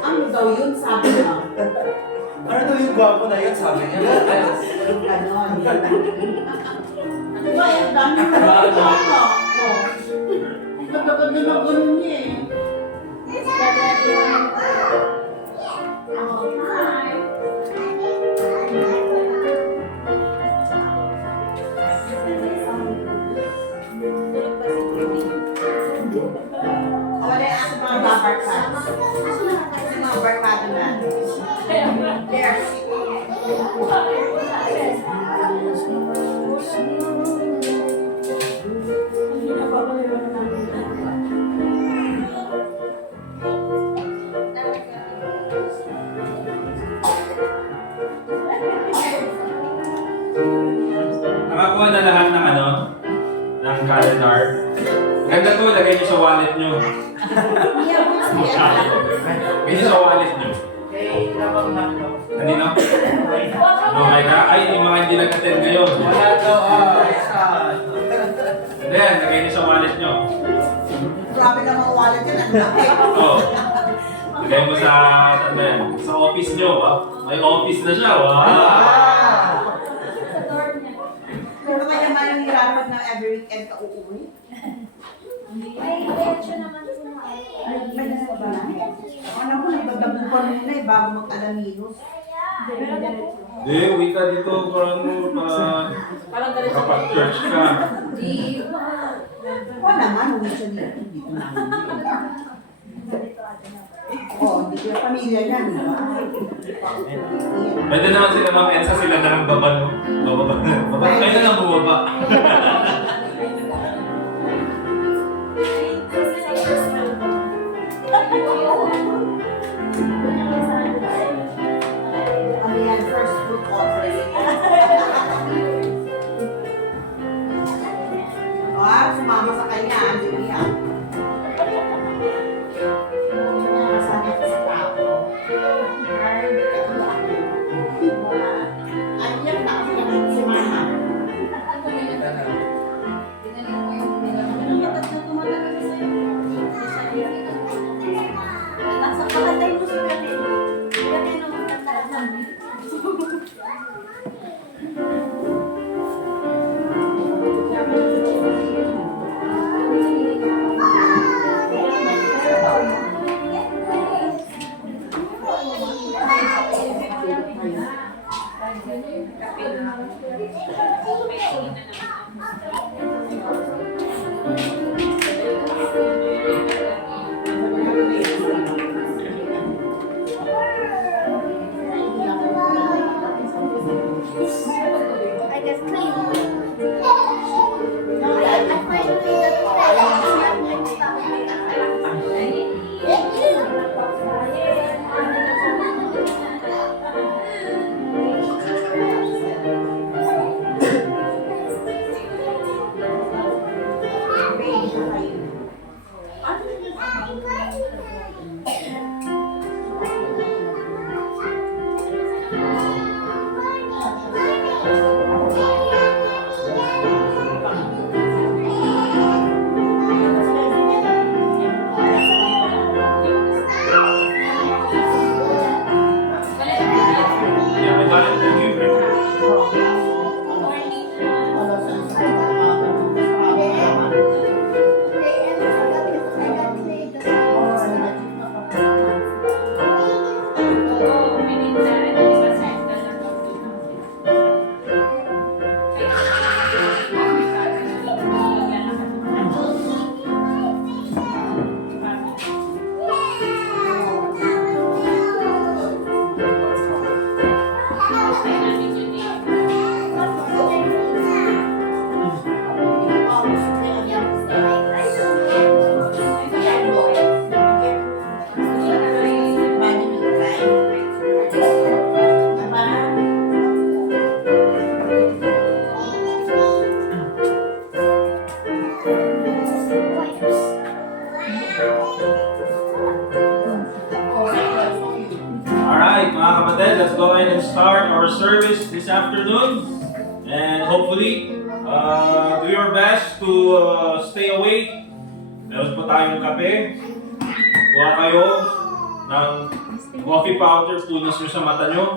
Ano daw yun, sabi niya? Ano daw yung gwapo na yun, sabi niya? Ganon. Diba, yung dami na ano? Ang ganda-ganda na ganun niya eh. Wala yung aso mga babarkada. Yung mga barkada natin. There's Nakakuha na lahat ng ng calendar. Ganda to, lagay nyo sa wallet nyo. Pwede sa wallet nyo. Kanino? Okay na? Ay, yung mga hindi nag-attend ngayon. Wala daw, Then, lagay nyo sa wallet nyo. grabe na mga wallet yun. Ang laki. Oo. Lagay mo sa, ano yan, sa office nyo. May office na siya. Wow! Pero kaya man ang hirapan na every weekend ka uuwi. May diretso naman po na May nasa ba na? Alam ko, nagdadabukan muna eh, bago mag-alaminos. Hindi, uwi ka dito parang kapag church ka. Ako naman, uwi siya dito. Dito na Oo, hindi ko na pamilya niya, di ba? Pwede naman sila mag-ensa sila na ng baba, no? Bababa. Baba. Kayo na lang bumaba. Kami yan, first group offering. Sumama sa kanya, hindi niya. Kasama ko sa tao. Ay, yan, tapos na si mama. I guess clean. No, I finally got Yeah, may talent na yun. Alright, mga kapatid, let's go ahead and start our service this afternoon. And hopefully, do your best to stay awake Meron po tayong kape. Kuha kayo ng coffee powder, punas nyo sa mata nyo.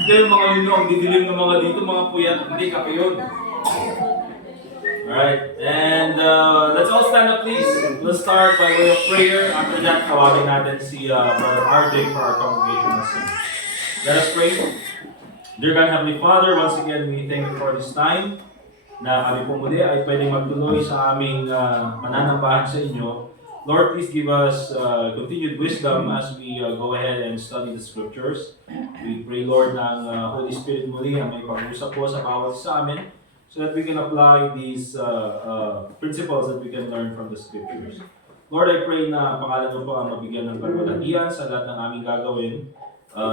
Hindi, mga nino, ang didilim ng mga dito, mga puyat. Hindi, kape yun. Alright, and let's all stand up please. Let's start by way of prayer. After that, tawagin natin si Brother RJ for our congregational singing. Let us pray. Dear God, Heavenly Father, once again, we thank you for this time na kami po muli ay pwedeng magtuloy sa aming mananambahan sa inyo. Lord, please give us continued wisdom as we go ahead and study the scriptures. We pray, Lord, ng Holy Spirit muli ang may pag-usap po sa bawat sa amin so that we can apply these principles that we can learn from the scriptures. Lord, I pray na pangalan mo po ang mabigyan ng kalwalhatian sa lahat ng aming gagawin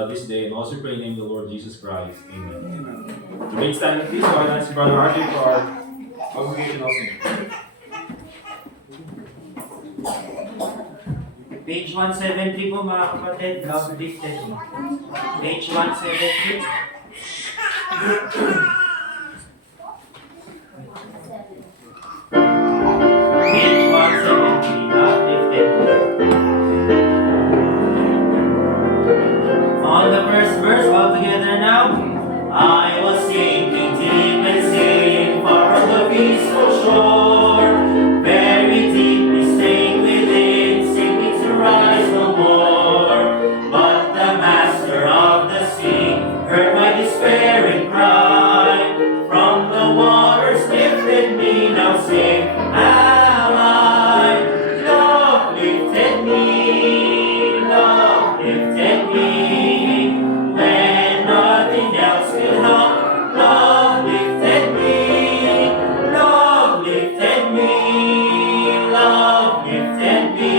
this day, and also pray in the name of the Lord Jesus Christ. Amen. Remain standing, please. Go ahead and see Brother RJ for our congregational singing. Page 173 po mga kapatid, love lifted. Page 173. Page 173, love lifted. On the first verse, all together now. I was sinking deep and sailing far from the peaceful shore, very deeply staying within, sinking to rise no more. But the master of the sea heard my despairing cry. From the waters lifted me, now safe am I. Love lifted me, love lifted me. When nothing else could help, love lifted me, love lifted me, love lifted me.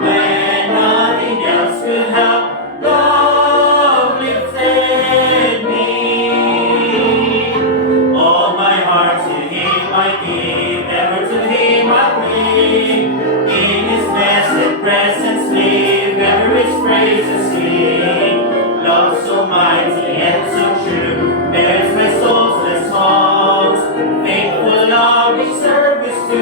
When nothing else could help, love lifted me. All my heart to Him I give, ever to Him I cling. In His blessed presence live, ever His praises sing. Love so mighty and so true, bears my soul's songs. Faithful loving service to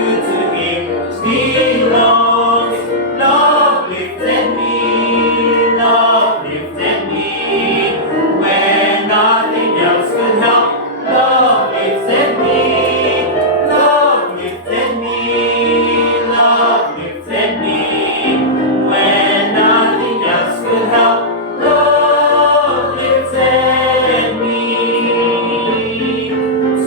Him belongs. Love lifted me, love lifted me. When nothing else could help, love lifted me, love lifted me, love lifted me. When nothing else could help, love lifted me.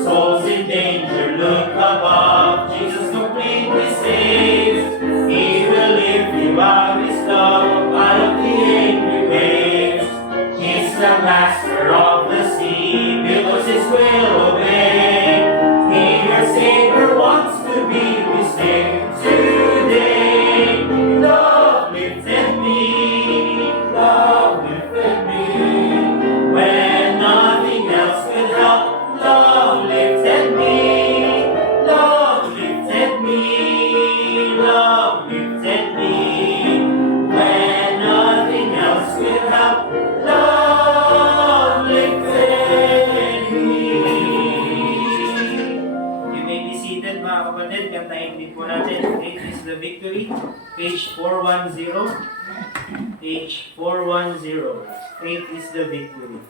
Souls in danger, look above. Jesus completely saves. He will lift you out His love out of the angry waves. He's the master of the sea, because His will obey. He, your Savior, wants to be with you today. Love lifted me, love lifted me. When nothing else could help, love lifted me, love lifted me, love lifted me. When nothing else could help, love lifted me. You may be seated mga kapatid, kantahin din po natin. Faith is the victory. Page 410. Page 410. Faith is the victory.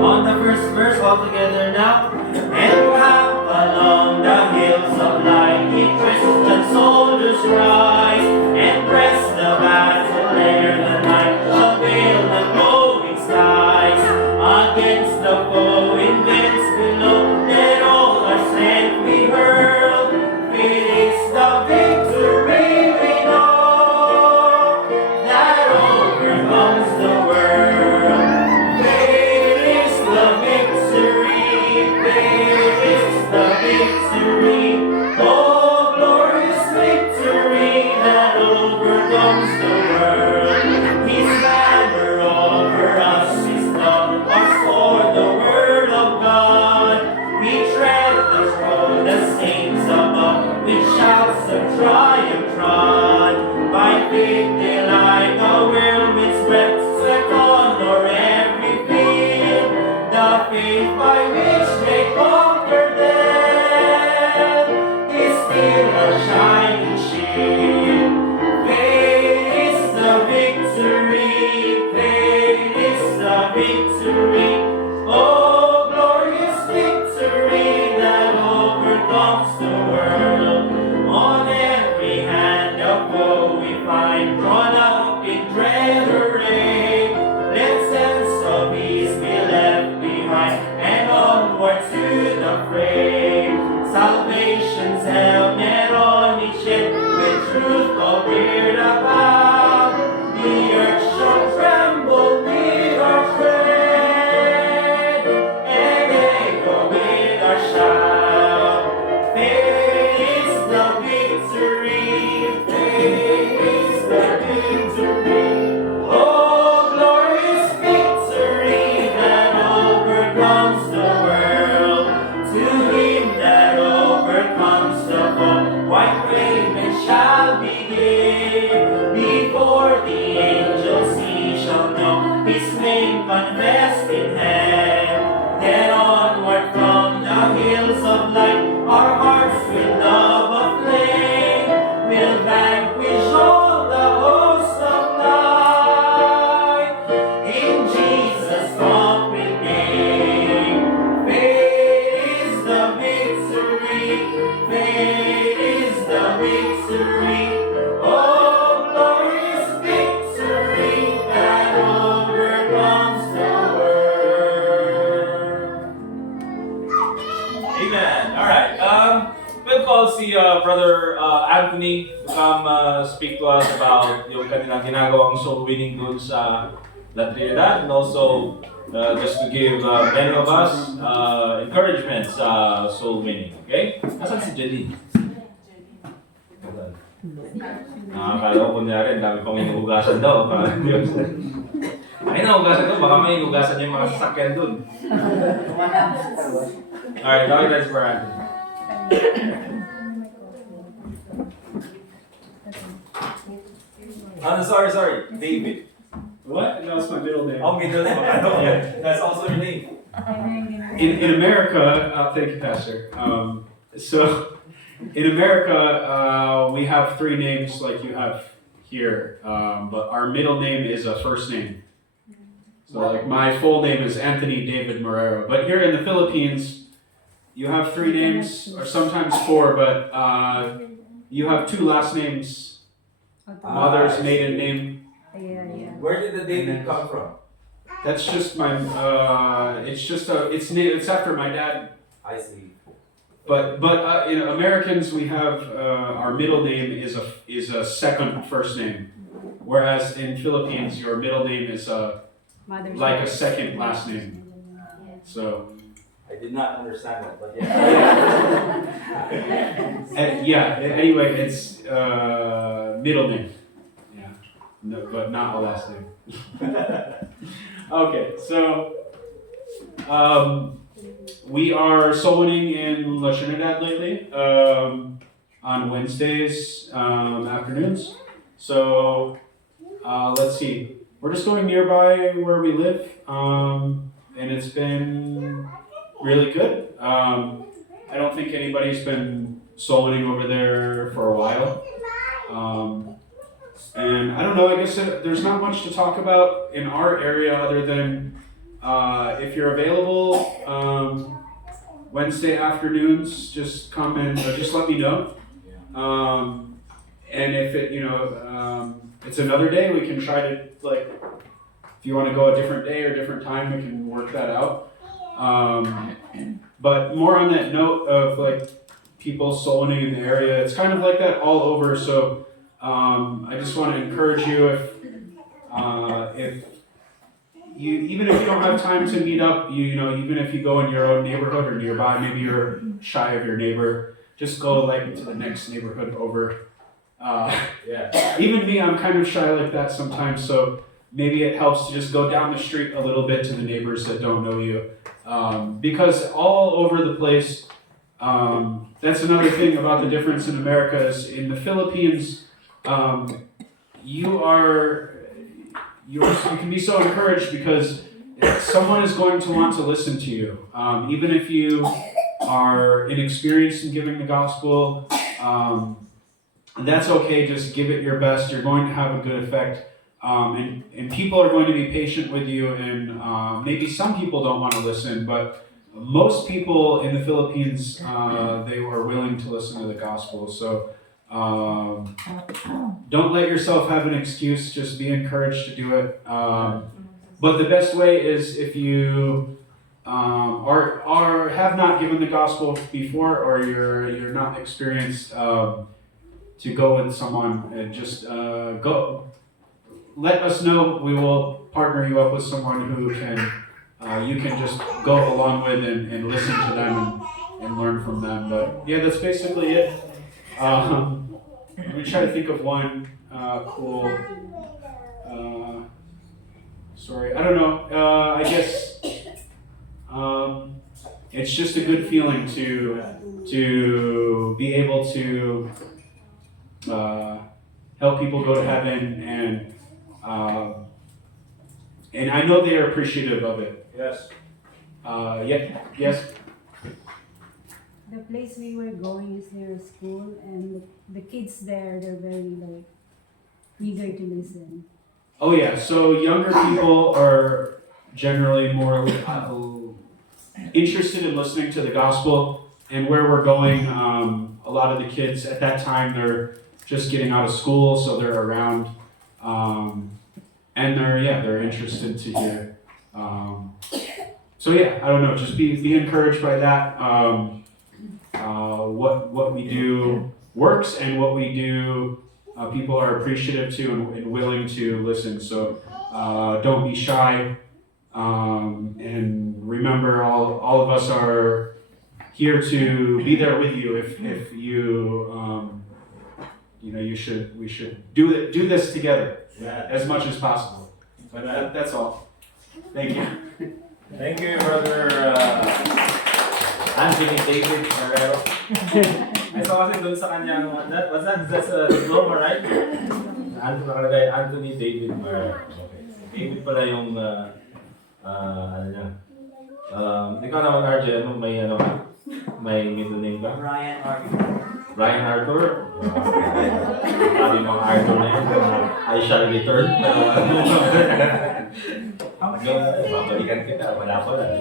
On the first verse, all together now. And how along the hills of light the Christian soldiers rise and press the battle ere the night shall veil the glowing skies. Against the foe in vents below, let all our strength we hurl. It is the victory we know that overcomes the world. Great is the victory, great is the victory. Oh, glorious victory that overcomes the world. His banner over us is love, our sword, the word of God. We tread the road that saints above, with shouts of triumph trod. By faith they like a whirlwind foe we find drawn up in dread array. Let sense of ease be left behind, and onward to the fray. Salvation's helmet on each head, with truth all geared about. The earth shall tremble with our tread, and echo with our shout. Faith is the victory, faith is the victory. Oh, glorious victory that overcomes the world. To him that overcomes the foe, white raiment shall begin. Before the angels he shall know his name confessed in heaven. Then onward from the hills of light, our hearts with love aflame will vanquish all the hosts of night. In Jesus' conquering name, faith is the victory, faith is the victory. Oh, glorious victory that overcomes the world. Amen. All right. We'll call si Brother Anthony to come speak to us about yung kanilang ginagawang soul winning dun sa La Trinidad, and also just to give many of us encouragement sa soul winning. Okay? Nasaan si Jenny? Nakakala ko kunyari, dami pang inuugasan daw. Ay, naugasan ko, baka may inuugasan yung mga sasakyan dun. Alright, now that's for Anthony. Sorry, David. What? That's my middle name. Oh, middle name. Yeah, that's also your name. In America, thank you, Pastor. So, in America, we have three names like you have here, but our middle name is a first name. So, like my full name is Anthony David Marrero. But here in the Philippines, you have three names, or sometimes four, but you have two last names. Mother's maiden name. Where did the David come from? That's just my. It's after my dad. I see. But you know, Americans, we have our middle name is a second first name, whereas in Philippines your middle name is like a second last name. So I did not understand that, but yeah. Anyway, it's middle name. Yeah. No, but not a last name. Okay, so we are soul winning in La Trinidad lately on Wednesdays afternoons. So let's see. We're just going nearby where we live, and it's been really good. I don't think anybody's been soul winning over there for a while. And I don't know, I guess there's not much to talk about in our area other than if you're available Wednesday afternoons, just come and just let me know. And if it, it's another day, we can try to, like, if you want to go a different day or different time, we can work that out. But more on that note of, like, people soul winning in the area, it's kind of like that all over. So I just want to encourage you, if you, even if you don't have time to meet up, even if you go in your own neighborhood or nearby, maybe you're shy of your neighbor, just go like to the next neighborhood over. Even me, I'm kind of shy like that sometimes, so maybe it helps to just go down the street a little bit to the neighbors that don't know you. Because all over the place, that's another thing about the difference in America is in the Philippines, you can be so encouraged because someone is going to want to listen to you. Even if you are inexperienced in giving the gospel, that's okay, just give it your best. You're going to have a good effect. And people are going to be patient with you, and maybe some people don't want to listen, but most people in the Philippines, they were willing to listen to the gospel. So don't let yourself have an excuse. Just be encouraged to do it. But the best way is if you are have not given the gospel before, or you're not experienced, to go with someone and just go. Let us know. We will partner you up with someone who can you can just go along with and listen to them and learn from them. But yeah, that's basically it. Let me try to think of one cool. Sorry, I don't know. I guess it's just a good feeling to be able to help people go to heaven, and I know they are appreciative of it. Yes. Yeah. Yes. The place we were going is near a school, and the kids there, they're very like eager to listen. Oh yeah. So younger people are generally more interested in listening to the gospel, and where we're going. A lot of the kids at that time, they're just getting out of school, so they're around, and they're interested to hear. So yeah, I don't know. Just be encouraged by that. What we do works, and what we do, people are appreciative to and willing to listen. So don't be shy, and remember, all of us are here to be there with you. If you we should do this together as much as possible. But that's all. Thank you. Thank you, Brother Anthony David Marrero. I saw kasi doon sa kanya, that's a diploma, right? Nakalagay Anthony David Marrero. Okay. David pala yung, ano niya. Ikaw naman, RJ, may middle name ba? Ryan Arthur. Sabi mga Arthur na yun. I shall return. Babalikan kita. Wala pa na.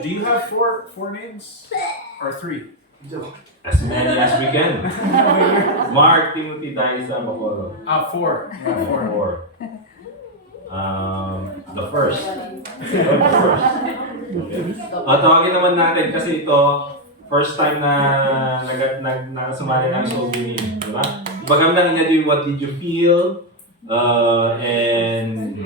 Do you have four names or three? As many as we can. Mark Timothy Daisa Mapolo. Four. Yeah, four. Four. The first. Okay. Tawagin naman natin kasi ito, first time na sumali ng Soul Winning, di ba? Bagam lang inadyo what did you feel, and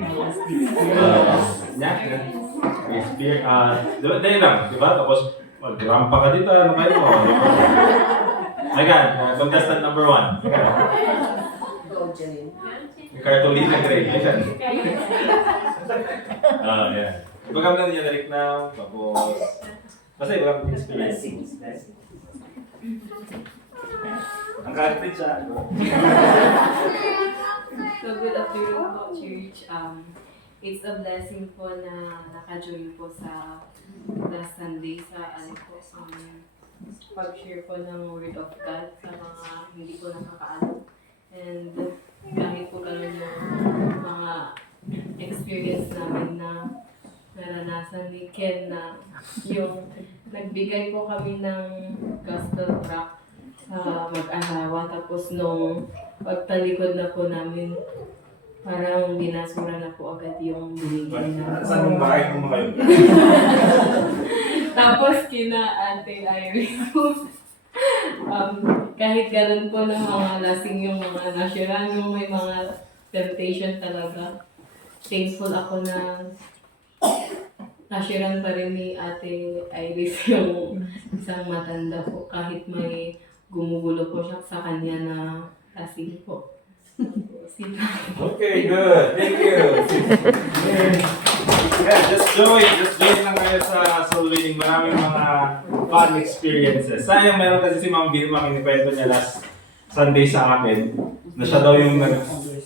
dahil lang, di ba? Tapos, magrampa ka dito, ano kayo mo? Again, contestant number 1. Yung cartolina grade, yan. Yeah. Bagam lang niya na now, tapos, kasi walang experience. Ang cartridge siya. So good afternoon po, church. It's a blessing po na naka-join po sa last Sunday sa pag-share po ng Word of God sa mga hindi po nakakaalam. And kahit po kami yung mga experience namin na naranasan ni Ken na yung nagbigay po kami ng gospel track sa mag-asawa, tapos nung pagtalikod na po namin, parang binasura na po agad yung binigay na. Saan yung bahay mo kayo? Tapos kina Ate Iris po, kahit ganun po ng mga lasing yung mga nasyuran, yung may mga temptation talaga. Thankful ako na nasyuran pa rin ni Ate Iris yung isang matanda po, kahit may gumugulo po siya sa kanya na lasing po. Okay, good. Thank you. Yeah, just join lang kayo sa Soul Winning. Maraming mga fun experiences. Sayang meron kasi si Ma'am Vilma, kinikwento niya last Sunday sa akin, na siya daw yung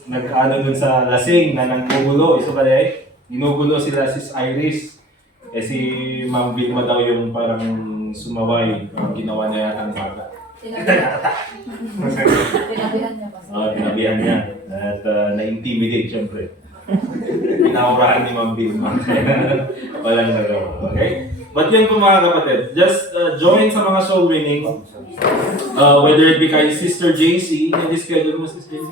nag-ano dun sa lasing na nanggugulo. Isa pala ginugulo sila si Iris. Si Ma'am Vilma daw yung parang sumaway, ginawa niya yata ang bata. Tinabihan niya pa. Tinabihan niya. At na-intimidate siyempre. Pinaurahan ni Ma'am Vilma. Walang nagawa. Okay? But yun po mga kapatid, just join sa mga soul winning. Whether it be kay Sister JC, yung schedule mo, Sister JC?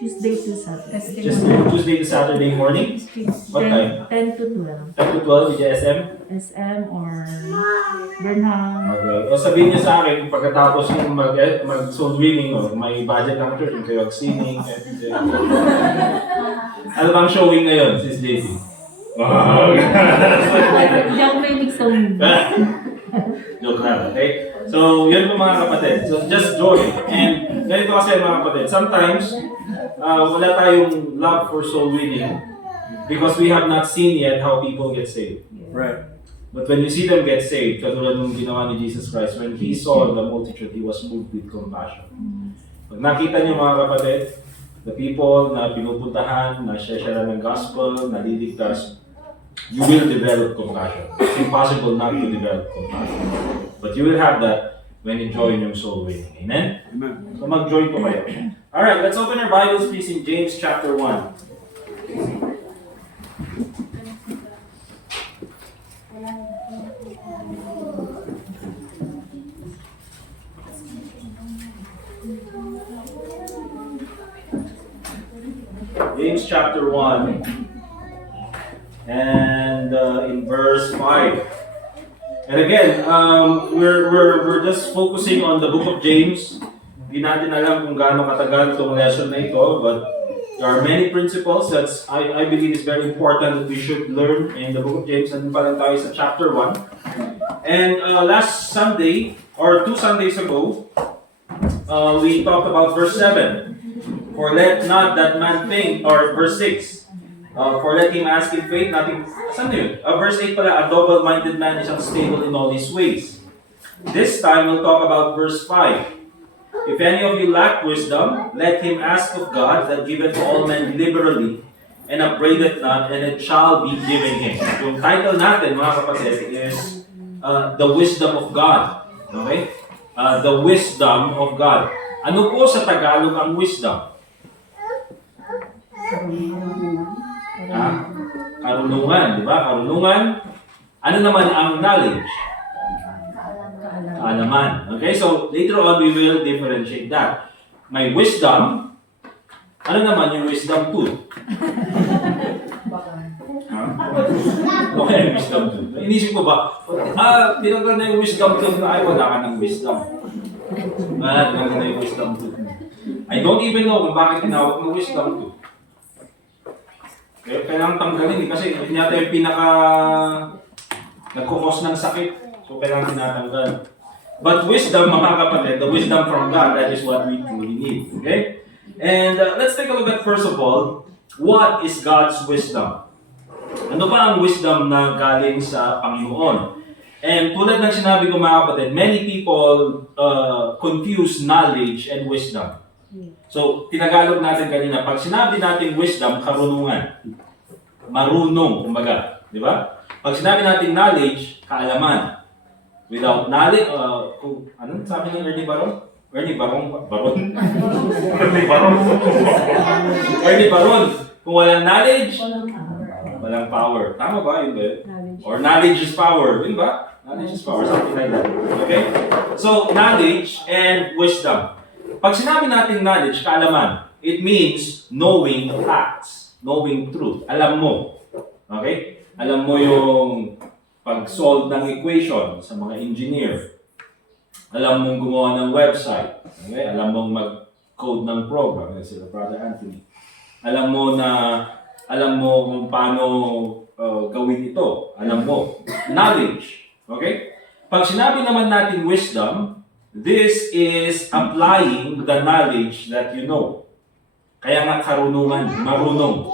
Tuesday to Saturday. Just Tuesday to Saturday morning? What time? 10 to 12. 10 to 12 with the SM? SM or Burnham. Okay. O sabihin niyo sa akin, pagkatapos yung mag-soul winning, may budget ng church, yung kayo singing, ano bang showing ngayon, Sis JC? Wow! Hindi ako may song. Joke lang, okay? So, yun po mga kapatid. So, just join. And ganito kasi mga kapatid, sometimes, wala tayong love for soul winning because we have not seen yet how people get saved. Right. But when you see them get saved, katulad nung ginawa ni Jesus Christ, when He saw the multitude, He was moved with compassion. Pag nakita niyo mga kapatid, the people na pinupuntahan, na share ng gospel, na liligtas, you will develop compassion. It's impossible not to develop compassion. But you will have that when you join yung soul winning. Amen? Amen. So mag-join po kayo. Alright, let's open our Bibles please in James chapter 1. James chapter 1 and in verse 5. And again, we're just focusing on the book of James. Hindi natin alam kung gaano katagal itong lesson na ito, but there are many principles that I believe is very important that we should learn in the book of James. Nandun pa lang tayo sa chapter 1. And last Sunday, or 2 Sundays ago, we talked about verse 7. For let not that man think, or verse 6, for let him ask in faith, nothing, saan na yun? Verse 8 pala, a double-minded man is unstable in all his ways. This time, we'll talk about verse 5. If any of you lack wisdom, let him ask of God, that giveth to all men liberally, and upbraideth not, and it shall be given him. Yung title natin, mga kapatid, is The Wisdom of God. Okay? The Wisdom of God. Ano po sa Tagalog ang wisdom? Karunungan, di ba? Karunungan. Ano naman ang knowledge? Kaalaman. Okay, so later on we will differentiate that. May wisdom. Ano naman yung wisdom tooth? Okay, wisdom tooth. Inisip ko ba, tinanggal na yung wisdom tooth na ay wala ka ng wisdom. Tinanggal na yung wisdom tooth. I don't even know kung bakit tinawag mo wisdom tooth. Kaya kailangan tanggalin kasi yun yata yung nagkukos ng sakit. So kailangan tinatanggal. But wisdom, mga kapatid, the wisdom from God, that is what we truly need. Okay? And let's take a look at first of all, what is God's wisdom? Ano ba ang wisdom na galing sa Panginoon? And tulad ng sinabi ko mga kapatid, many people confuse knowledge and wisdom. So, tinagalog natin kanina, pag sinabi natin wisdom, karunungan. Marunong, kumbaga. Di ba? Pag sinabi natin knowledge, kaalaman. Without knowledge, ano sabi ng Ernie Baron? Ernie Baron? Ernie Baron. Ernie Baron. Kung walang knowledge, walang power. Tama ba? Yun ba yun? Or knowledge is power. Yun ba? Knowledge is power. Something like that. Okay? So, knowledge and wisdom. Pag sinabi natin knowledge, kaalaman, it means knowing facts, knowing truth. Alam mo. Okay? Alam mo yung pag-solve ng equation sa mga engineer. Alam mong gumawa ng website. Okay? Alam mong mag-code ng program. Yan sila, Brother Anthony. Alam mo kung paano gawin ito. Alam mo. Knowledge. Okay? Pag sinabi naman natin wisdom, this is applying the knowledge that you know. Kaya nga karunungan, marunong.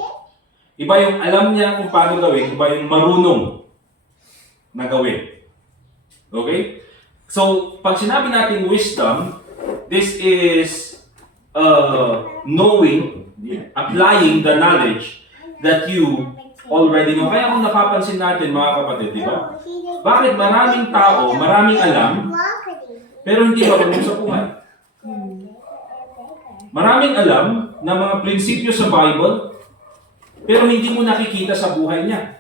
Iba yung alam niya kung paano gawin, iba yung marunong na gawin. Okay? So, pag sinabi natin wisdom, this is knowing, applying the knowledge that you already know. Kaya kung napapansin natin mga kapatid, di ba? Bakit maraming tao, maraming alam, pero hindi marunong sa buhay? Maraming alam na mga prinsipyo sa Bible, pero hindi mo nakikita sa buhay niya.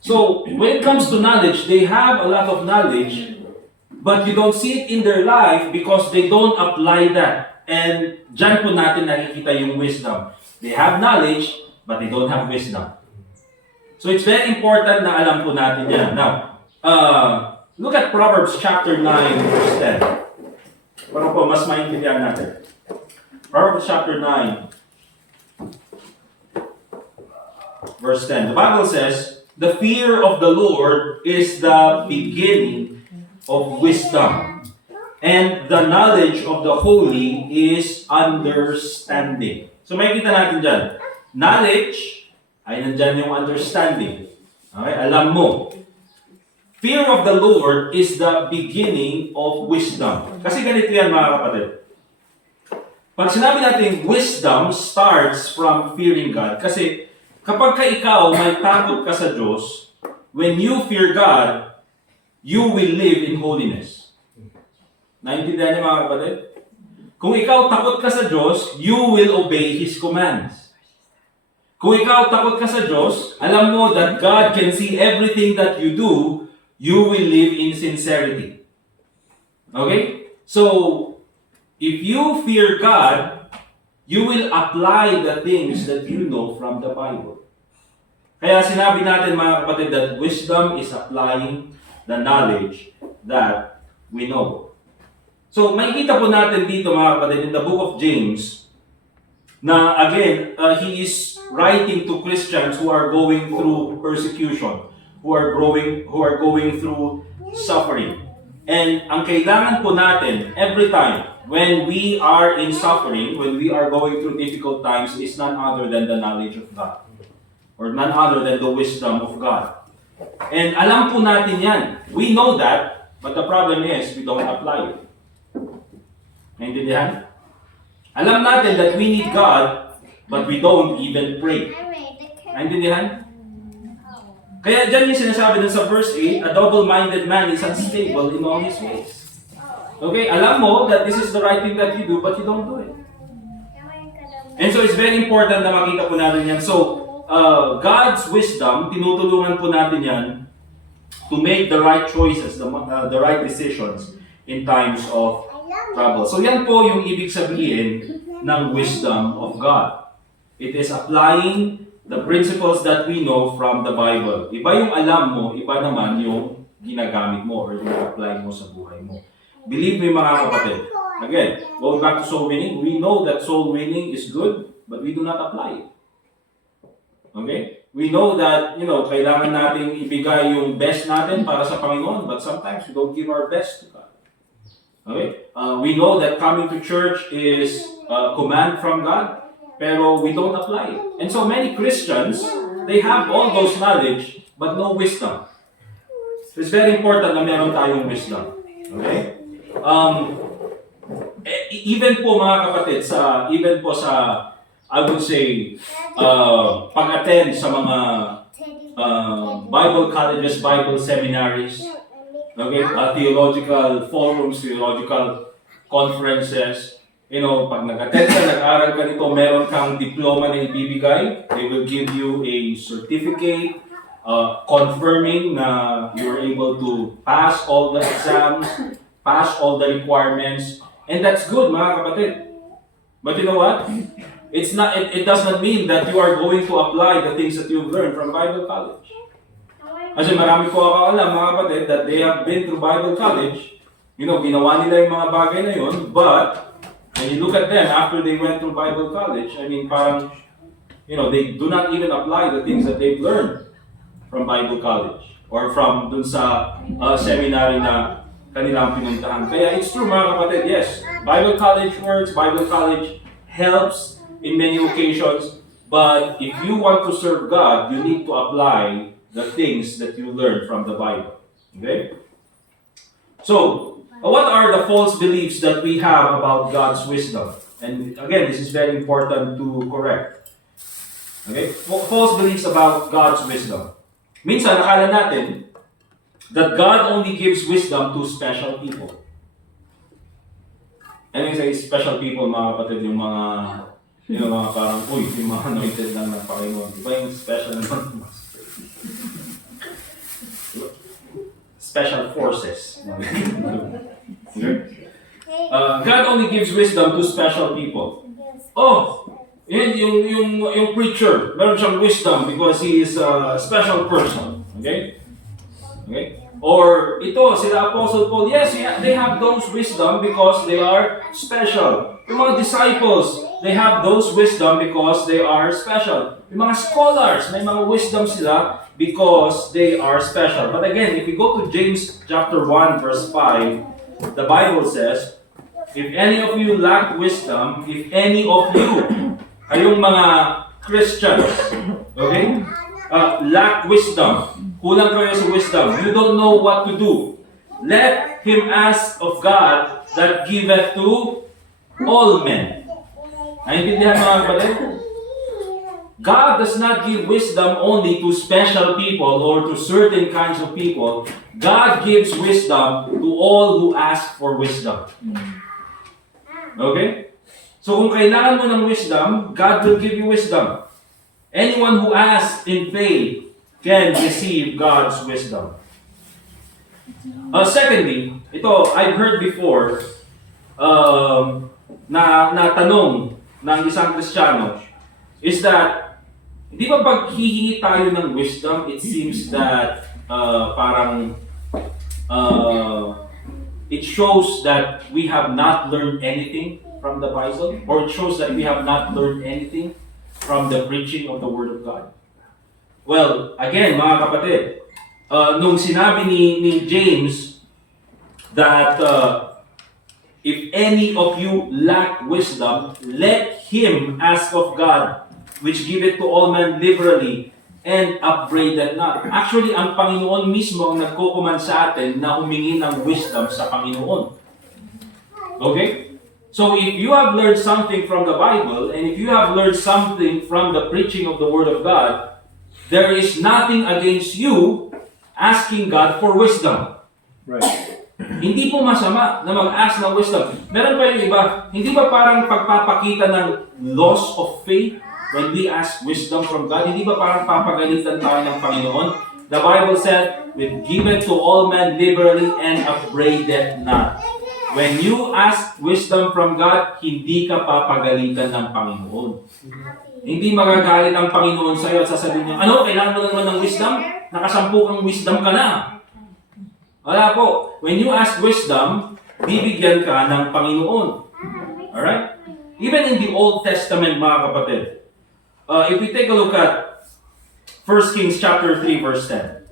So, when it comes to knowledge, they have a lot of knowledge, but you don't see it in their life because they don't apply that. And dyan po natin nakikita yung wisdom. They have knowledge, but they don't have wisdom. So it's very important na alam po natin yan. Now, look at Proverbs chapter 9, verse 10. Para po mas maintindihan natin. Proverbs chapter 9, verse 10. The Bible says, "The fear of the Lord is the beginning of wisdom, and the knowledge of the holy is understanding." So makikita natin dyan. Knowledge ay nandyan yung understanding. Okay? Alam mo. Fear of the Lord is the beginning of wisdom. Kasi ganito yan mga kapatid. Pag sinabi natin wisdom starts from fearing God. Kasi kapag ka ikaw may takot ka sa Diyos, when you fear God, you will live in holiness. Naintindihan niyo mga kapatid? Kung ikaw takot ka sa Diyos, you will obey His commands. Kung ikaw takot ka sa Diyos, alam mo that God can see everything that you do, you will live in sincerity. Okay? So, if you fear God, you will apply the things that you know from the Bible. Kaya sinabi natin mga kapatid that wisdom is applying the knowledge that we know. So, makikita po natin dito mga kapatid in the book of James na again, he is writing to Christians who are going through persecution, who are going through suffering. And ang kailangan po natin every time when we are in suffering, when we are going through difficult times, is none other than the knowledge of God. Or none other than the wisdom of God. And alam po natin yan. We know that, but the problem is we don't apply it. Naintindihan? Alam natin that we need God, but we don't even pray. Naintindihan? Kaya dyan yung sinasabi dun sa verse 8, a double-minded man is unstable in all his ways. Okay, alam mo that this is the right thing that you do, but you don't do it. And so it's very important na makita po natin yan. So, God's wisdom, tinutulungan po natin yan to make the right choices, the right decisions in times of trouble. So yan po yung ibig sabihin ng wisdom of God. It is applying the principles that we know from the Bible. Iba yung alam mo, iba naman yung ginagamit mo or yung apply mo sa buhay mo. Believe me mga kapatid. Again, going back to soul winning, we know that soul winning is good, but we do not apply it. Okay? We know that, kailangan natin ibigay yung best natin para sa Panginoon, but sometimes we don't give our best to God. Okay? We know that coming to church is a command from God, pero we don't apply it. And so many Christians, they have all those knowledge, but no wisdom. So it's very important na meron tayong wisdom. Okay? Even po mga kapatid, I would say, pag-attend sa mga Bible colleges, Bible seminaries, okay, theological forums, theological conferences, pag nag-attend ka, nag-aral ka nito, meron kang diploma na ibibigay, they will give you a certificate confirming na you're able to pass all the exams, pass all the requirements, and that's good mga kapatid. But you know what? It does not mean that you are going to apply the things that you've learned from Bible college. Kasi marami po ako alam, mga kapatid, that they have been through Bible college, ginawa nila yung mga bagay na yun, but when you look at them after they went through Bible college, parang, they do not even apply the things that they've learned from Bible college or from dun sa seminary na kanilang pinuntahan. Kaya it's true mga kapatid, yes, Bible college works, Bible college helps in many occasions, but if you want to serve God, you need to apply the things that you learn from the Bible. Okay? So, what are the false beliefs that we have about God's wisdom? And again, this is very important to correct. Okay? False beliefs about God's wisdom. Minsan, nakala natin that God only gives wisdom to special people. And when I say special people, mga kapatid, yung mga parang, yung mga anointed lang ng Panginoon. Diba yung special naman? special forces. God only gives wisdom to special people. Oh, yung preacher, meron siyang wisdom because he is a special person. Okay? Or ito, sila Apostle Paul, yes, they have those wisdom because they are special. Yung mga disciples, they have those wisdom because they are special. Yung mga scholars, may mga wisdom sila because they are special. But again, if we go to James chapter 1 verse 5, the Bible says, if any of you lack wisdom, if any of you, kayong mga Christians, okay, lack wisdom, kulang kayo sa wisdom, you don't know what to do, let him ask of God that giveth to all men. Naintindihan mga kapatid? God does not give wisdom only to special people or to certain kinds of people. God gives wisdom to all who ask for wisdom. Okay? So kung kailangan mo ng wisdom, God will give you wisdom. Anyone who asks in faith can receive God's wisdom. Secondly, ito, I've heard before, na tanong ng isang Kristiyano, is that, hindi ba pag hihingi tayo ng wisdom, it seems that parang it shows that we have not learned anything from the Bible, or it shows that we have not learned anything from the preaching of the Word of God. Well, again, mga kapatid, nung sinabi ni James that if any of you lack wisdom, let him ask of God, which giveth to all men liberally, and upbraideth not. Actually, ang Panginoon mismo ang nagkukuman sa atin na humingi ng wisdom sa Panginoon. Okay? So if you have learned something from the Bible, and if you have learned something from the preaching of the Word of God, there is nothing against you asking God for wisdom. Right. Hindi po masama na mag-ask ng wisdom. Meron pa yung iba, hindi ba parang pagpapakita ng loss of faith when we ask wisdom from God? Hindi ba parang papagalitan tayo ng Panginoon? The Bible said, "We've given to all men liberally and upbraideth not." When you ask wisdom from God, hindi ka papagalitan ng Panginoon. Hindi magagalit ang Panginoon sa iyo at sasabihin niya, ano, kailangan mo naman ng wisdom? Nakasampu kang wisdom ka na. Wala po. When you ask wisdom, bibigyan ka ng Panginoon. Alright? Even in the Old Testament, mga kapatid, if we take a look at 1 Kings chapter 3, verse 10.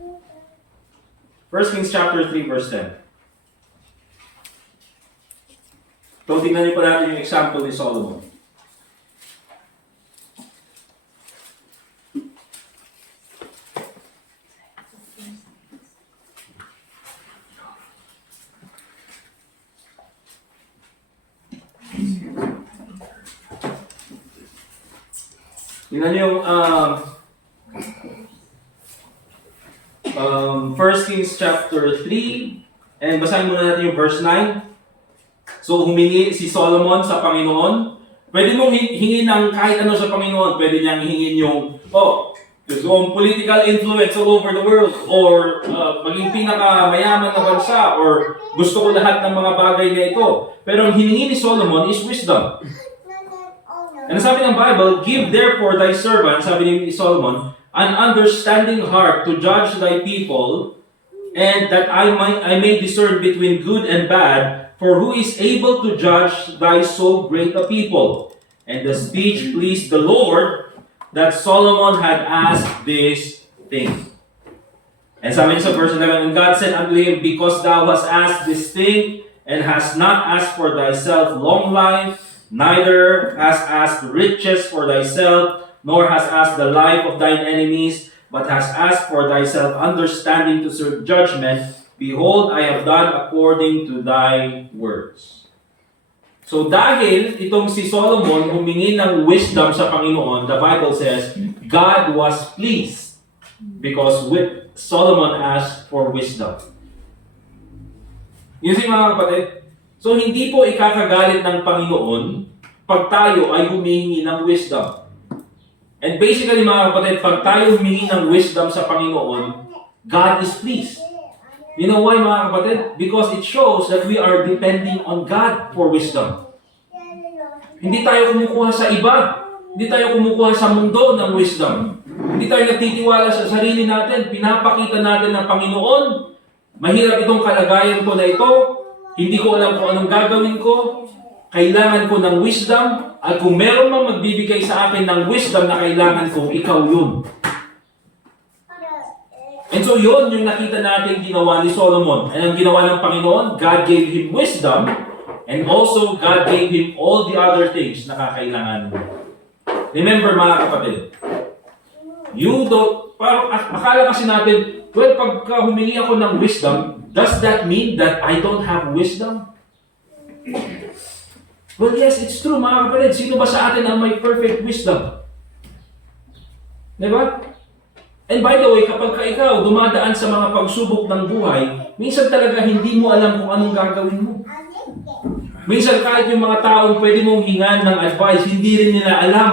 1 Kings chapter 3, verse 10. So, tingnan niyo pa natin yung example ni Solomon. Tingnan niyo yung 1 Kings chapter 3, and basahin muna natin yung verse 9. So, humingi si Solomon sa Panginoon. Pwede mong hingin ng kahit ano sa Panginoon. Pwede niyang hingin yung, gusto kong political influence all over the world, or maging pinakamayaman na bansa, or gusto ko lahat ng mga bagay na ito. Pero ang hiningi ni Solomon is wisdom. And sabi ng Bible, give therefore thy servant, sabi ni Solomon, an understanding heart to judge thy people, and that I may discern between good and bad, for who is able to judge thy so great a people? And the speech pleased the Lord, that Solomon had asked this thing. And sabi sa verse 11, and God said unto him, because thou hast asked this thing, and hast not asked for thyself long life, neither hast asked riches for thyself, nor hast asked the life of thine enemies, but hast asked for thyself understanding to serve judgment, behold, I have done according to thy words. So dahil itong si Solomon humingi ng wisdom sa Panginoon, the Bible says, God was pleased because Solomon asked for wisdom. Yun si mga kapatid. So hindi po ikakagalit ng Panginoon pag tayo ay humingi ng wisdom. And basically mga kapatid, pag tayo humingi ng wisdom sa Panginoon, God is pleased. You know why, mga kapatid? Because it shows that we are depending on God for wisdom. Hindi tayo kumukuha sa iba. Hindi tayo kumukuha sa mundo ng wisdom. Hindi tayo nagtitiwala sa sarili natin. Pinapakita natin ng Panginoon, mahirap itong kalagayan ko na ito. Hindi ko alam kung anong gagawin ko. Kailangan ko ng wisdom. At kung meron mang magbibigay sa akin ng wisdom na kailangan ko, ikaw yun. And so yun yung nakita natin ginawa ni Solomon. And ang ginawa ng Panginoon, God gave him wisdom. And also, God gave him all the other things na kakailangan mo. Remember, mga kapatid, parang akala kasi natin, well, pagka humingi ako ng wisdom, does that mean that I don't have wisdom? Well, yes, it's true, mga kapatid. Sino ba sa atin ang may perfect wisdom? Diba? And by the way, kapag ikaw dumadaan sa mga pagsubok ng buhay, minsan talaga hindi mo alam kung anong gagawin mo. Minsan kahit yung mga taong pwede mong hingan ng advice, hindi rin nila alam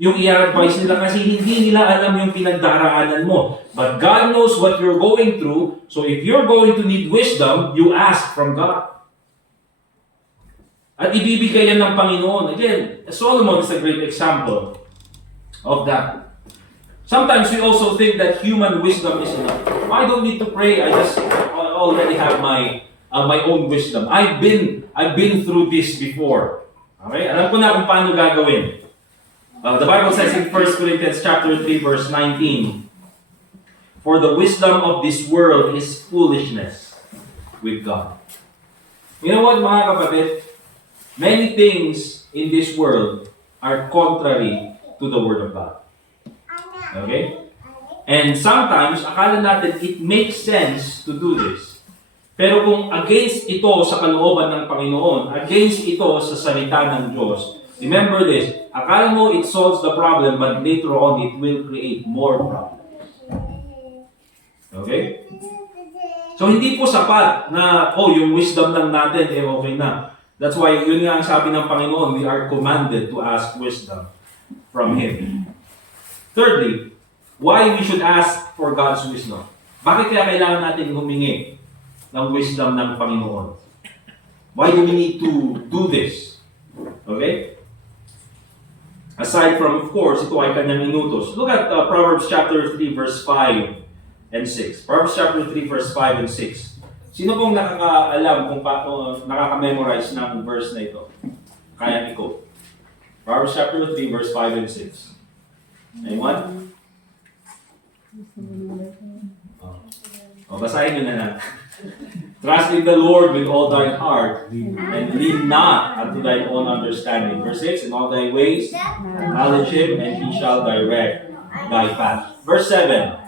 yung i-advise nila kasi hindi nila alam yung pinagdaraanan mo. But God knows what you're going through, so if you're going to need wisdom, you ask from God. At ibibigay yan ng Panginoon. Again, Solomon is a great example of that. Sometimes we also think that human wisdom is enough. I don't need to pray. I already have my own wisdom. I've been through this before. Okay? Alam ko na kung paano gagawin. The Bible says in 1 Corinthians chapter 3 verse 19, "For the wisdom of this world is foolishness with God." You know what, mga kapatid? Many things in this world are contrary to the Word of God. Okay? And sometimes, akala natin it makes sense to do this. Pero kung against ito sa kalooban ng Panginoon, against ito sa salita ng Diyos, remember this, akala mo it solves the problem, but later on it will create more problems. Okay? So hindi po sapat na, yung wisdom lang natin, okay na. That's why, yun nga ang sabi ng Panginoon, we are commanded to ask wisdom from Him. Thirdly, why we should ask for God's wisdom. Bakit kaya kailangan natin humingi ng wisdom ng Panginoon? Why do we need to do this? Okay? Aside from, of course, ito ay kanyang inutos. Look at Proverbs chapter 3, verse 5 and 6. Proverbs chapter 3, verse 5 and 6. Sino pong nakakaalam kung nakaka-memorize ng verse na ito? Kaya i-quote. Proverbs chapter 3, verse 5 and 6. Anyone? Basahin nyo na lang. Trust in the Lord with all thine heart, and lean not unto thine own understanding. Verse 6, in all thy ways, acknowledge Him, and He shall direct thy path. Verse 7,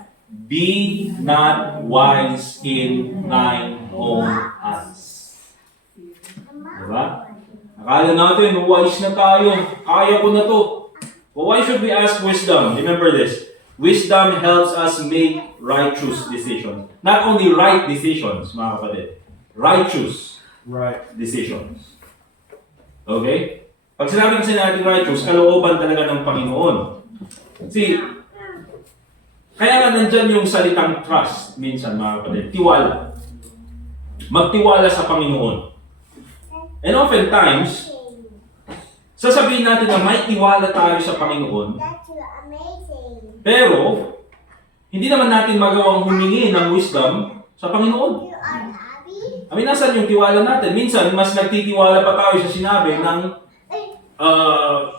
be not wise in thine own eyes. Diba? Akala natin, wise na tayo. Kaya ko na to. Well, why should we ask wisdom? Remember this. Wisdom helps us make righteous decisions. Not only right decisions, mga kapatid. Righteous decisions. Okay? Pag sinabi kasi natin righteous, kalooban talaga ng Panginoon. See, kaya nga nandyan yung salitang trust minsan, mga kapatid. Tiwala. Magtiwala sa Panginoon. And oftentimes, sasabihin natin na may tiwala tayo sa Panginoon, pero hindi naman natin magawang humingi ng wisdom sa Panginoon. Nasaan yung tiwala natin? Minsan, mas nagtitiwala pa tayo sa sinabi ng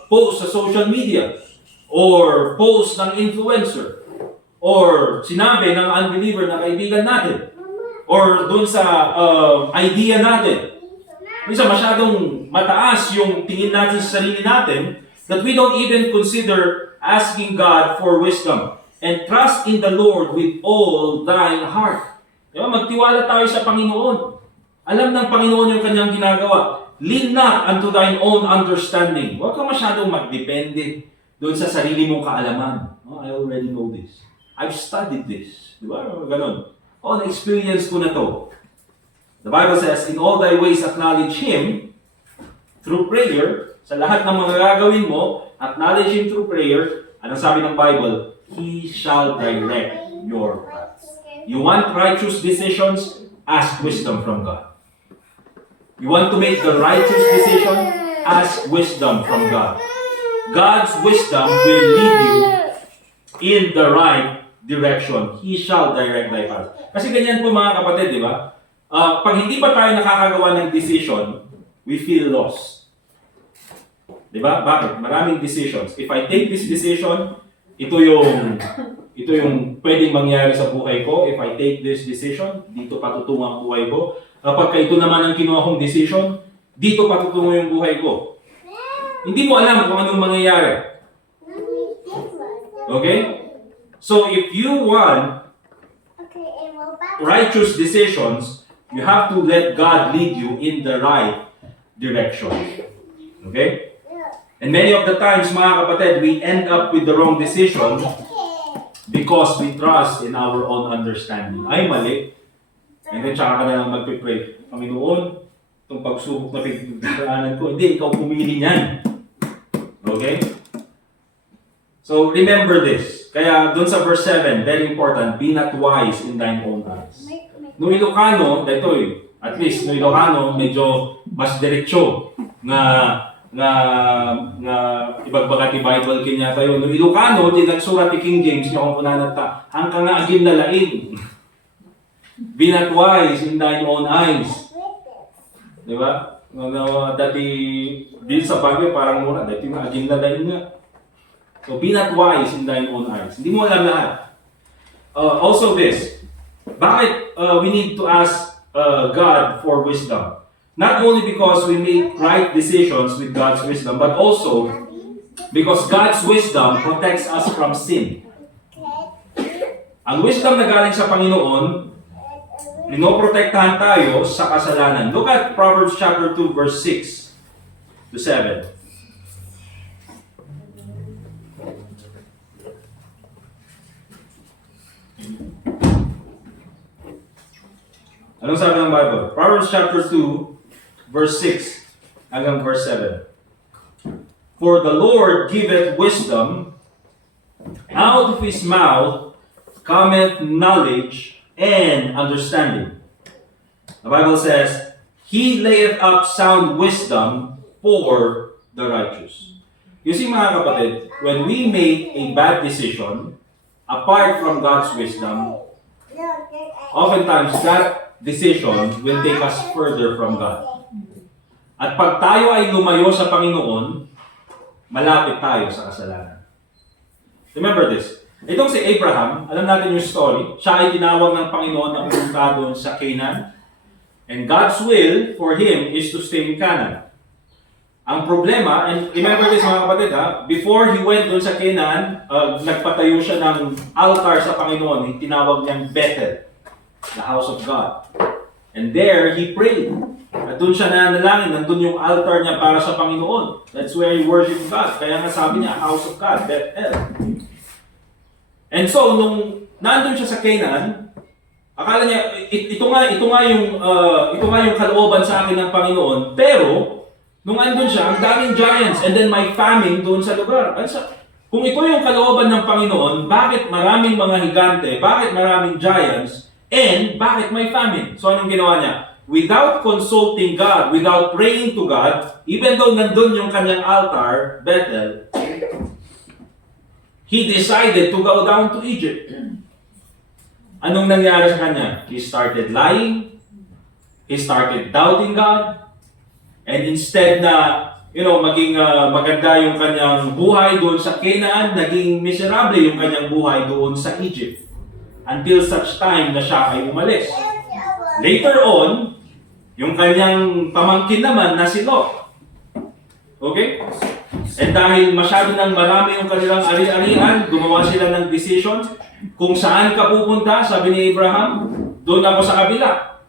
post sa social media, or post ng influencer, or sinabi ng unbeliever na kaibigan natin, or dun sa idea natin. Minsan masyadong mataas yung tingin natin sa sarili natin that we don't even consider asking God for wisdom. And trust in the Lord with all thine heart. Diba? Magtiwala tayo sa Panginoon. Alam ng Panginoon yung kanyang ginagawa. Lean not unto thine own understanding. Huwag ka masyadong magdepende doon sa sarili mong kaalaman. I already know this. I've studied this. Diba? Ganon. Na-experience ko na to. The Bible says, in all thy ways acknowledge Him through prayer. Sa lahat ng mga gagawin mo, acknowledge Him through prayer. Anong sabi ng Bible? He shall direct your paths. You want righteous decisions? ask wisdom from God. You want to make the righteous decision? Ask wisdom from God. God's wisdom will lead you in the right direction. He shall direct thy path. Kasi ganyan po mga kapatid, di ba? Pag hindi pa tayo nakakagawa ng decision, we feel lost. Di ba? Bakit? Maraming decisions. If I take this decision, ito yung pwedeng mangyari sa buhay ko. If I take this decision, dito patutungo ang buhay ko. Kapag ito naman ang kinuha kong decision, dito patutungo yung buhay ko. Hindi mo alam kung anong mangyayari. Okay? So if you want righteous decisions, you have to let God lead you in the right direction. Okay? And many of the times, mga kapatid, we end up with the wrong decision because we trust in our own understanding. Ay, mali. And then, tsaka ka na lang magpipray. Panginoon, itong pagsubok na pinagdaraanan ko, hindi, ikaw pumili niyan. Okay? So, remember this. Kaya, dun sa verse 7, very important, be not wise in thine own eyes. No Ilocano, dito at least, no Ilocano, medyo mas diretsyo nga ibagbagati Bible kanya tayo. No Ilocano, di nagsurat ni King James, yung kunanan ta, hanggang nga agin lalaing. Be not wise in thine own eyes. Di ba? Dati, dito sa Baguio, parang mura, dati nga agin lalaing nga. So, be not wise in thine own eyes. Hindi mo alam lahat. Also this, bakit we need to ask God for wisdom? Not only because we make right decisions with God's wisdom, but also because God's wisdom protects us from sin. Ang wisdom na galing sa Panginoon, pinoprotektahan tayo sa kasalanan. Look at Proverbs chapter 2, verse 6 to 7. Anong sabi ng Bible? Proverbs chapter 2, verse 6 hanggang verse 7. For the Lord giveth wisdom, out of his mouth cometh knowledge and understanding. The Bible says, He layeth up sound wisdom for the righteous. You see mga kapatid, when we make a bad decision, apart from God's wisdom, oftentimes that decision will take us further from God. At pag tayo ay lumayo sa Panginoon, malapit tayo sa kasalanan. Remember this. Itong si Abraham, alam natin yung story. Siya ay tinawag ng Panginoon na pumunta doon sa Canaan. And God's will for him is to stay in Canaan. Ang problema, and remember this mga kapatid before he went doon sa Canaan, nagpatayo siya ng altar sa Panginoon. Tinawag niyang Bethel, the house of God. And there, he prayed. At doon siya nanalangin, nandun yung altar niya para sa Panginoon. That's where he worshiped God. Kaya nga sabi niya, house of God, Bethel. And so, nung nandun siya sa Canaan, akala niya, ito nga yung kalooban sa akin ng Panginoon. Pero, nung andun siya, ang daming giants, and then may famine doon sa lugar. Kung ito yung kalooban ng Panginoon, bakit maraming mga higante, bakit maraming giants, and bakit may famine? So anong ginawa niya? Without consulting God, without praying to God, even though nandun yung kanyang altar, Bethel, he decided to go down to Egypt. Anong nangyari sa kanya? He started lying, he started doubting God, and instead na maging maganda yung kanyang buhay doon sa Canaan, naging miserable yung kanyang buhay doon sa Egypt. Until such time na siya ay umalis. Later on, yung kanyang pamangkin naman na si Lot. Okay? And dahil masyado nang marami yung kanilang ari-arian, gumawa sila ng decision. Kung saan ka pupunta, sabi ni Abraham, doon ako sa kabila.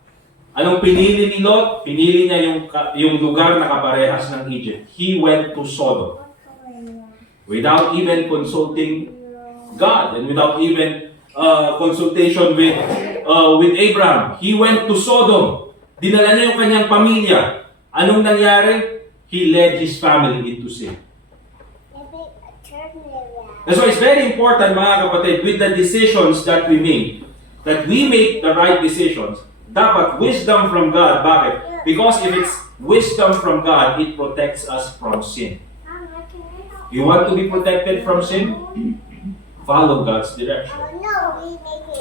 Anong pinili ni Lot? Pinili niya yung lugar na kaparehas ng Egypt. He went to Sodom. Without even consulting God and without even consultation with Abraham. He went to Sodom. Dinala niya yung kanyang pamilya. Anong nangyari? He led his family into sin. That's why it's very important, mga kapatid, with the decisions that we make the right decisions, dapat wisdom from God. Bakit? Because if it's wisdom from God, it protects us from sin. You want to be protected from sin? Follow God's direction.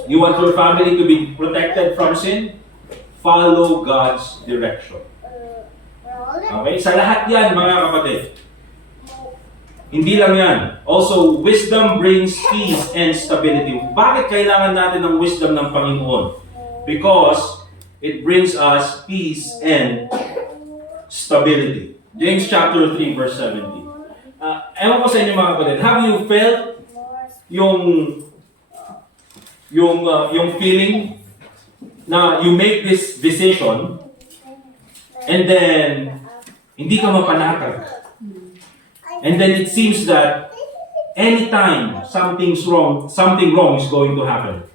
You want your family to be protected from sin? Follow God's direction. Okay? Sa lahat yan, mga kapatid. Hindi lang yan. Also, wisdom brings peace and stability. Bakit kailangan natin ng wisdom ng Panginoon? Because it brings us peace and stability. James chapter 3 verse 17. Ewan ko sa inyo mga kapatid, have you felt yung feeling na you make this decision and then hindi ka mapanatag? And then it seems that anytime something wrong is going to happen.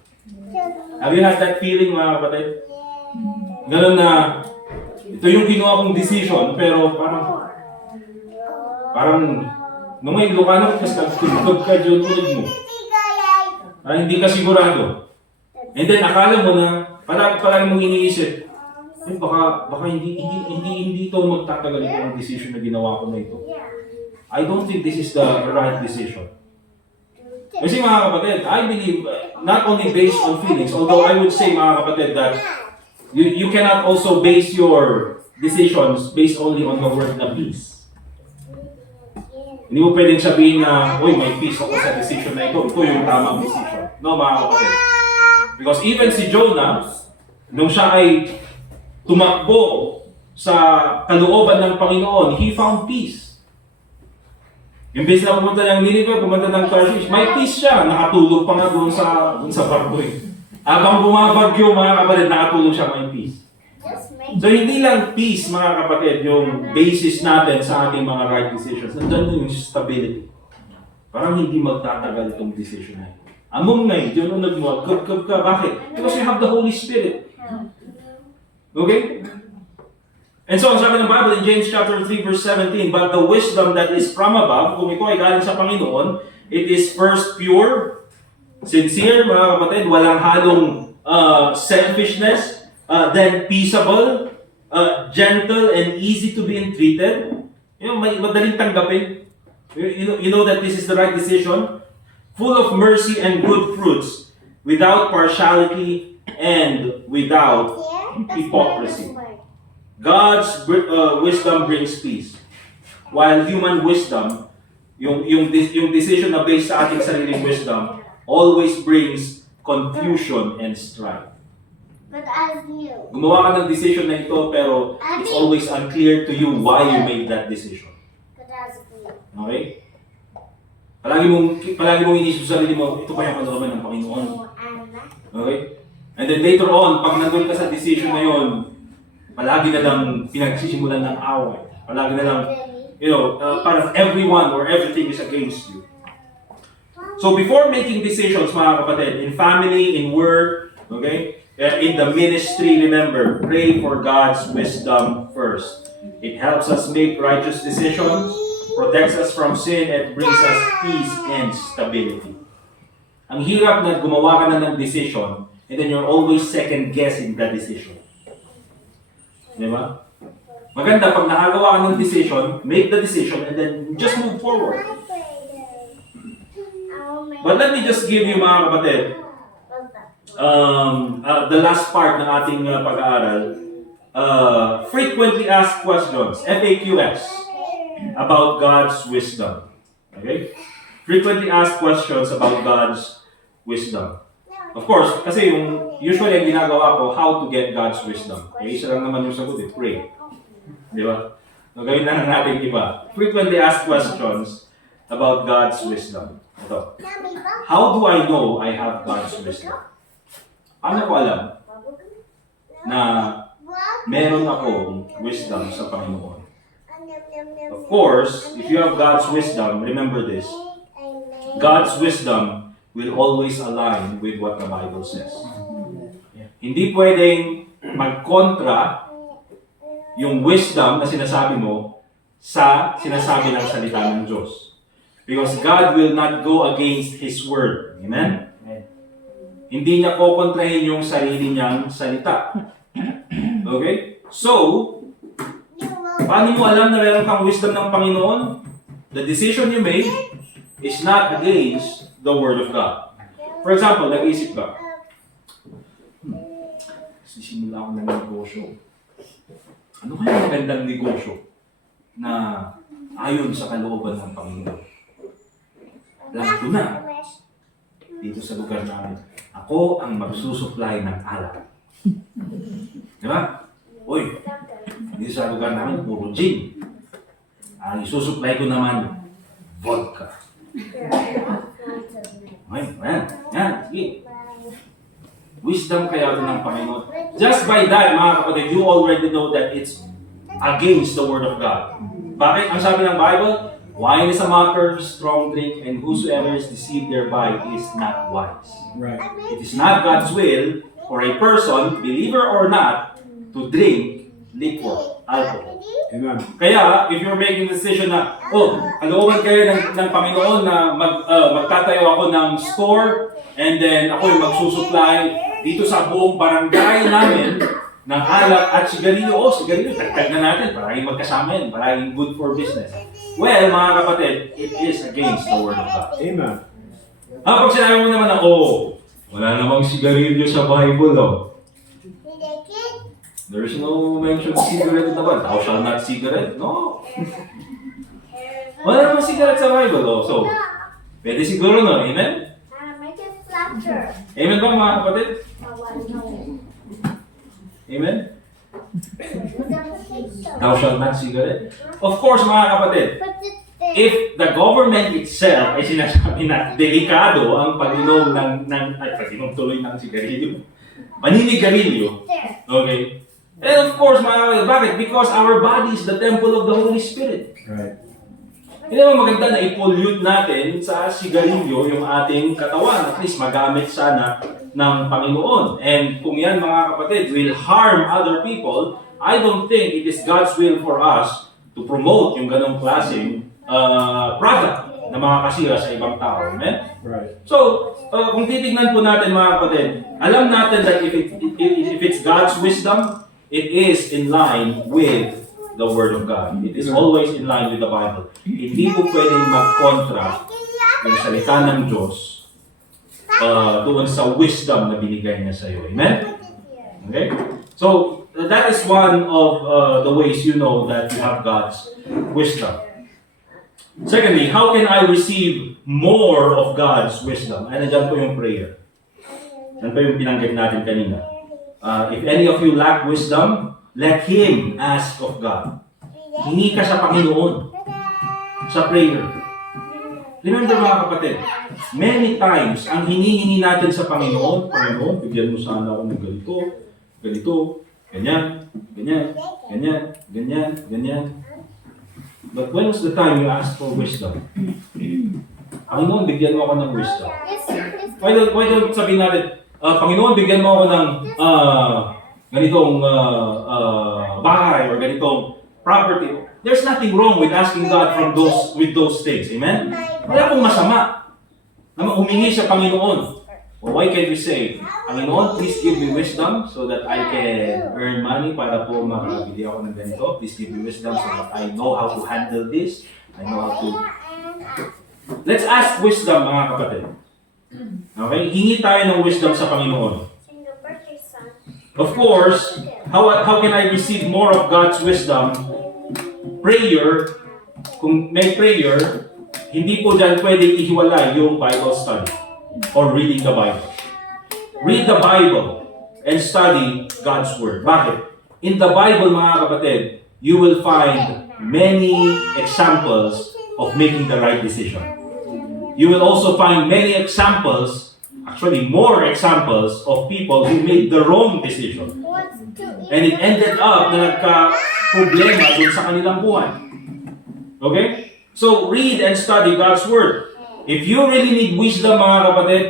Have you had that feeling, mga kapatid? Ganun na, ito yung ginawa kong decision, pero parang, nung may lukanong kasi tulog ka dyan tulog mo. Parang hindi ka sigurado. And then akala mo na, parang mong iniisip, baka hindi ito magtatagal itong decision na ginawa ko na ito. I don't think this is the right decision. Kasi mga kapatid, I believe, not only based on feelings, although I would say mga kapatid that you cannot also base your decisions based only on the word na peace. Hindi mo pwedeng sabihin na, uy, may peace ako sa decision na ito yung tamang decision. No, mga kapatid. Because even si Jonah, nung siya ay tumakbo sa kalooban ng Panginoon, he found peace. Imbes na pumunta ng Nineveh, pumunta ng Tarshish, may peace siya. Nakatulog pa nga doon sa barko eh. Habang bumabagyo, mga kapatid, nakatulog siya, may peace. So hindi lang peace, mga kapatid, yung basis natin sa ating mga right decisions. Nandiyan yung stability. Parang hindi magtatagal itong decision na ito. Among na yun, yung nagmuha, kab ka, bakit? Because you have the Holy Spirit. Okay? And so, ang sabi ng Bible in James chapter 3 verse 17, but the wisdom that is from above, kung ito ay galing sa Panginoon, it is first pure, sincere, mga kapatid, walang halong selfishness, then peaceable, gentle, and easy to be entreated. You know, madaling tanggapin. You know that this is the right decision. Full of mercy and good fruits, without partiality and without hypocrisy. God's wisdom brings peace. While human wisdom, yung decision na based sa ating sariling wisdom, always brings confusion and strife. But as you. Gumawa ka ng decision na ito, pero it's always unclear to you why you made that decision. But as you. Okay? Palagi mong inisip sa sarili mo, ito pa yung kalooban ng Panginoon. Okay? And then later on, pag nandun ka sa decision na yun, palagi na lang pinagsisimulan ng away. Palagi na lang, parang everyone or everything is against you. So before making decisions, mga kapatid, in family, in work, okay, in the ministry, remember, pray for God's wisdom first. It helps us make righteous decisions, protects us from sin, and brings us peace and stability. Ang hirap na gumawa ka na ng decision, and then you're always second-guessing the decision. Di ba? Maganda, pag nakagawa ka ng decision, make the decision, and then just move forward. But let me just give you, mga kapatid, the last part ng ating pag-aaral. Frequently asked questions, FAQs, about God's wisdom. Okay? Frequently asked questions about God's wisdom. Of course, kasi usually ang ginagawa ko, how to get God's wisdom. Okay, isa lang naman yung sagot pray. Di ba? Gawin na natin iba. Frequently asked questions about God's wisdom. Ito. How do I know I have God's wisdom? Paano ko alam na meron akong wisdom sa Panginoon? Of course, if you have God's wisdom, remember this. God's wisdom will always align with what the Bible says. Hindi pwedeng magkontra yung wisdom na sinasabi mo sa sinasabi ng salita ng Diyos. Because God will not go against His Word. Amen? Hindi niya kokontrahin yung sarili niyang salita. Okay? So, paano mo alam na meron kang wisdom ng Panginoon? The decision you make is not against the Word of God. For example, nag-isip ka, sisimula ako ng negosyo. Ano kaya magandang negosyo na ayon sa kalooban ng Panginoon? Alam ko na, dito sa lugar namin, ako ang magsusupply ng alak. Diba? Uy, dito sa lugar namin, puro gin. Ang isusupply ko naman, vodka. Ay, yan, sige. Wisdom kaya ito ng Panginoon. Just by that, mga kapatid, you already know that it's against the Word of God. Bakit? Ang sabi ng Bible, wine is a mocker, strong drink, and whosoever is deceived thereby is not wise. Right. It is not God's will for a person, believer or not, to drink liquor, alcohol. Amen. Kaya, if you're making the decision na, kalooban kayo ng Panginoon na magtatayo ako ng store, and then ako yung magsusupply dito sa buong barangay namin ng alak at sigarilyo. Sigarilyo, dagdag na natin, parang magkasama yan, parang good for business. Well, mga kapatid, it is against the Word of God. Amen. Pag sinabi mo naman na, wala namang sigarilyo sa Bible, there is no mention of cigarette in the Bible. Thou shalt not cigarette. No. Wala namang cigarette sa Bible, so, pwede siguro, no? Amen? Make it flatter. Amen ba, mga kapatid? Amen? Thou shalt not cigarette. Of course, mga kapatid, if the government itself ay sinasabi na delikado ang pag-inom pag-inom tuloy ng sigarilyo, paninigarilyo, okay? And of course, mga kapatid, bakit? Because our body is the temple of the Holy Spirit. Right. Hindi naman maganda na i-pollute natin sa sigarilyo yung ating katawan. At least magamit sana ng Panginoon. And kung yan, mga kapatid, will harm other people, I don't think it is God's will for us to promote yung ganong klaseng product na makakasira sa ibang tao. Amen? Right. So, kung titignan po natin, mga kapatid, alam natin that if it's God's wisdom, it is in line with the Word of God. It is always in line with the Bible. Hindi po pwedeng mag-contra yung salita ng Diyos doon sa wisdom na binigay niya sa iyo. Amen? Okay? So, that is one of the ways you know that you have God's wisdom. Secondly, how can I receive more of God's wisdom? Ay, nandiyan po yung prayer. Yan pa yung pinanggit natin kanina. If any of you lack wisdom, let him ask of God. Hingi ka sa Panginoon sa prayer. Remember, mga kapatid, many times, ang hinihingi natin sa Panginoon, bigyan mo sana ako ng ganito, ganyan. But when was the time you asked for wisdom? Panginoon, bigyan mo ako ng wisdom. Why don't sabihin natin, Panginoon, bigyan mo ako ng ganitong bahay or ganitong property. There's nothing wrong with asking God with those things. Amen? Wala pong masama na humingi sa Panginoon. Well, why can't we say, Panginoon, please give me wisdom so that I can earn money para po makabili ako ng ganito. Please give me wisdom so that I know how to handle this. I know how to... Let's ask wisdom, mga kapatid. Okay? Hingi tayo ng wisdom sa Panginoon. Of course, how can I receive more of God's wisdom? Prayer, kung may prayer, hindi po dyan pwedeng ihiwalay yung Bible study or reading the Bible. Read the Bible and study God's Word. Bakit? In the Bible, mga kapatid, you will find many examples of making the right decision. You will also find many examples, actually more examples of people who made the wrong decision. And it ended up na nagka-problema dun sa kanilang buhay. Okay? So, read and study God's Word. If you really need wisdom, mga kapatid,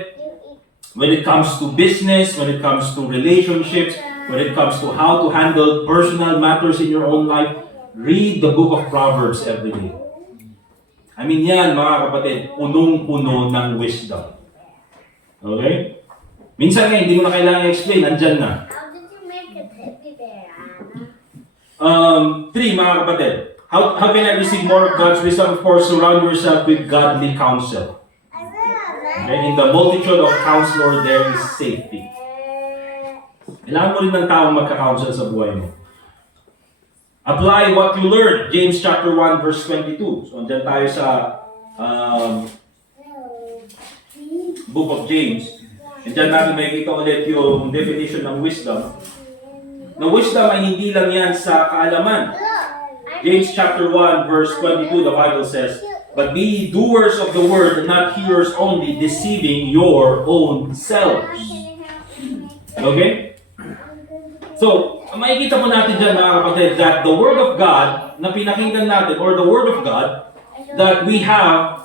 when it comes to business, when it comes to relationships, when it comes to how to handle personal matters in your own life, read the book of Proverbs every day. I mean yan, mga kapatid, punong-puno ng wisdom. Okay? Minsan nga, hindi mo na kailangan i-explain, nandyan na. How did you make it? Three, mga kapatid. How can I receive more of God's wisdom? Of course, surround yourself with godly counsel. Okay? In the multitude of counselors, there is safety. Kailangan mo rin ng taong magka-counsel sa buhay mo. Apply what you learn. James chapter 1 verse 22. So, andyan tayo sa book of James. And dyan natin makikita ulit yung definition ng wisdom. Na wisdom ay hindi lang yan sa kaalaman. James chapter 1 verse 22, the Bible says, "But be ye doers of the word, and not hearers only, deceiving your own selves." Okay? So, makikita po natin dyan mga kapatid that the Word of God na pinakinggan natin, or the Word of God that we have,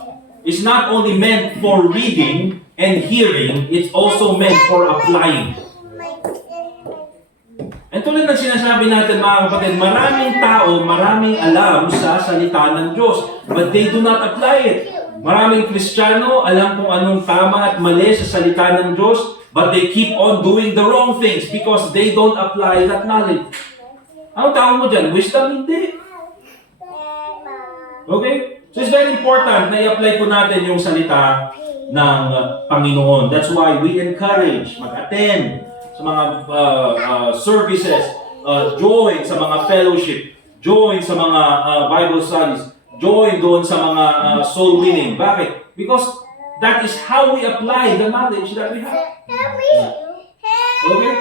is not only meant for reading and hearing, it's also meant for applying. And tulad ng sinasabi natin mga kapatid, maraming tao, maraming alam sa salita ng Diyos, but they do not apply it. Maraming Kristiyano alam kung anong tama at mali sa salita ng Diyos, but they keep on doing the wrong things because they don't apply that knowledge. Anong tawag mo dyan? Wisdom? Hindi. Okay? So it's very important na i-apply po natin yung salita ng Panginoon. That's why we encourage mag-attend sa mga services, join sa mga fellowship, join sa mga Bible studies, join doon sa mga soul winning. Bakit? Because that is how we apply the knowledge that we have. Okay?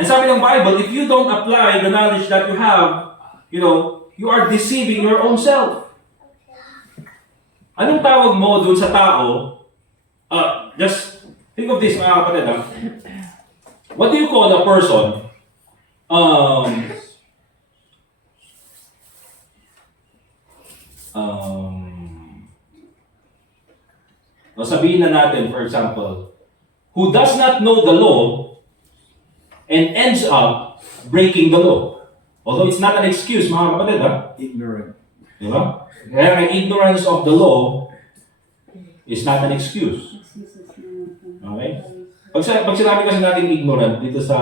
And sabi ng Bible, if you don't apply the knowledge that you have, you are deceiving your own self. Anong tawag mo dun sa tao? Just think of this mga kapatid. What do you call a person sabihin na natin, for example, who does not know the law and ends up breaking the law. Although it's not an excuse, mga kapatid, Ignorant. di ba? Kaya ang ignorance of the law is not an excuse. Okay? Pag sinabi kasi natin ignorant, dito sa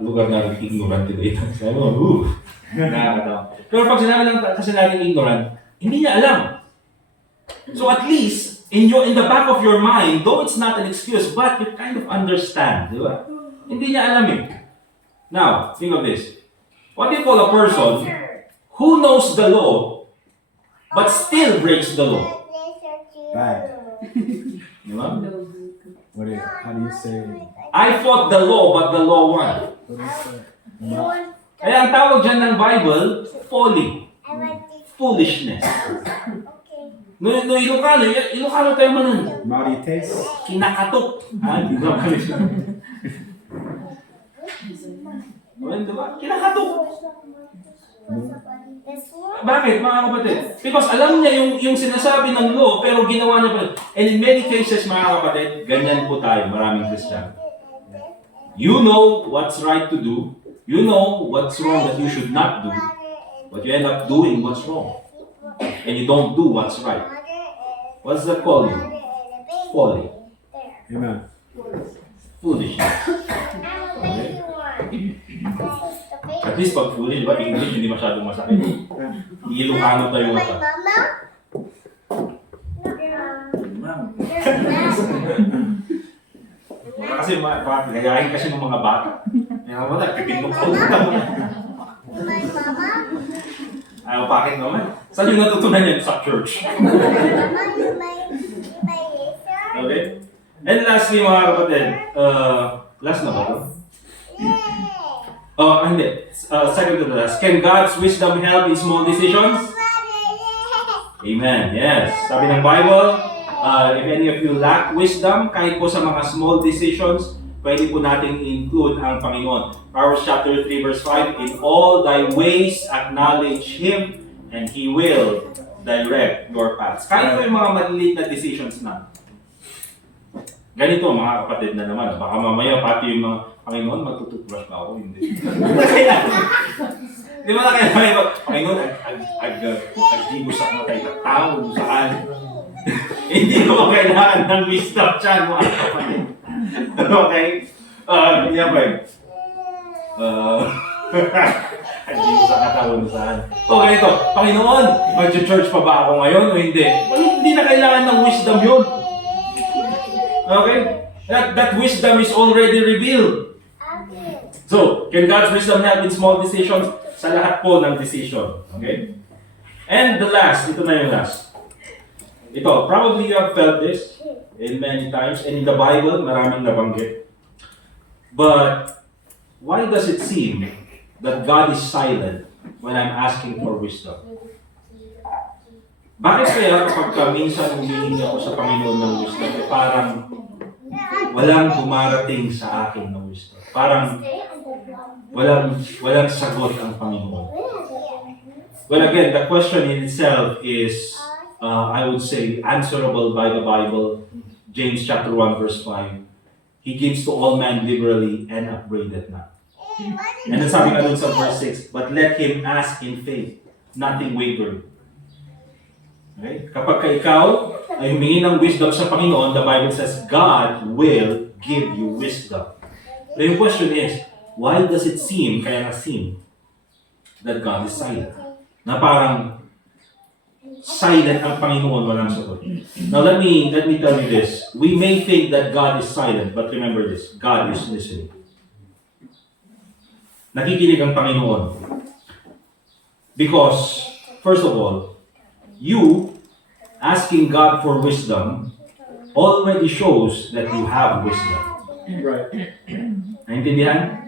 lugar natin ignorant today, sabi mo, nakakatawa. Pero pag sinabi lang kasi natin ignorant, hindi niya alam. So at least, in the back of your mind, though it's not an excuse, but you kind of understand, di ba? Hindi niya alam eh. Now, think of this. What do you call a person who knows the law, but still breaks the law? Bad. Di ba? How do you say? I fought the law, but the law won. What is that? Kaya ang tawag dyan ng Bible, folly. Foolishness. No, Ilocano tayo man nun. Marites. Kinakatok. Di ba? Well, diba? Kinakatok. Bakit, mga kapatid? Because alam niya yung sinasabi ng law, pero ginawa niya pa rin. And in many cases, mga kapatid, ganyan po tayo, maraming Christian. You know what's right to do. You know what's wrong that you should not do. But you end up doing what's wrong. And you don't do what's right. What's that called? Folly. Amen. Foolishness. Okay? At least pag foolish, diba? English, hindi masyadong masakit. Ilocano tayo mata. Kasi gayahin kasi ng mga bata. Kaya mo na, pipindok ka ulit mo. Ayaw pakin naman. Saan yung natutunan yan? Sa church. Okay? And lastly, mga kapatid, last na ba ito? Hindi. Second to the last. Can God's wisdom help in small decisions? Amen. Yes. Sabi ng Bible, if any of you lack wisdom, kahit po sa mga small decisions, pwede po natin include ang Panginoon. Proverbs chapter 3 verse 5, "In all thy ways acknowledge Him, and He will direct your paths." Kahit po yung mga maliliit na decisions na. Ganito mga kapatid na naman. Baka mamaya pati yung mga, Panginoon, magtututbrush ba ako? Hindi. Di ba na kaya may Panginoon, agdibos ako tayo sa tao, saan? Hindi mo kailangan ng wisdom dyan, mga kapatid. Okay? Yeah, ba? Hindi ko sa katawanusan. O ganito, Panginoon, mag-church pa ba ako ngayon o hindi? Well, hindi na kailangan ng wisdom yun. Okay? That wisdom is already revealed. So, can God's wisdom help in small decisions? Sa lahat po ng decision. Okay? And the last, ito na yung last. Ito, probably you have felt this in many times, and in the Bible, maraming nabanggit. But, why does it seem that God is silent when I'm asking for wisdom? Bakit kaya kapag minsan humihingi ako sa Panginoon ng wisdom, parang walang dumarating sa akin ng wisdom? Parang walang sagot ang Panginoon. Well, again, the question in itself is, I would say, answerable by the Bible. James chapter 1 verse 5. He gives to all men liberally and upbraideth not. And then sabi nga dun sa verse 6, but let him ask in faith, nothing wavering. Okay? Kapag ikaw ay humingi ng wisdom sa Panginoon, the Bible says, God will give you wisdom. So yung question is, why does it seem, that God is silent? Na parang silent ang Panginoon, walang sagot. Now let me tell you this. We may think that God is silent, but remember this, God is listening. Nakikinig ang Panginoon. Because, first of all, you asking God for wisdom already shows that you have wisdom. Right. Naintindihan?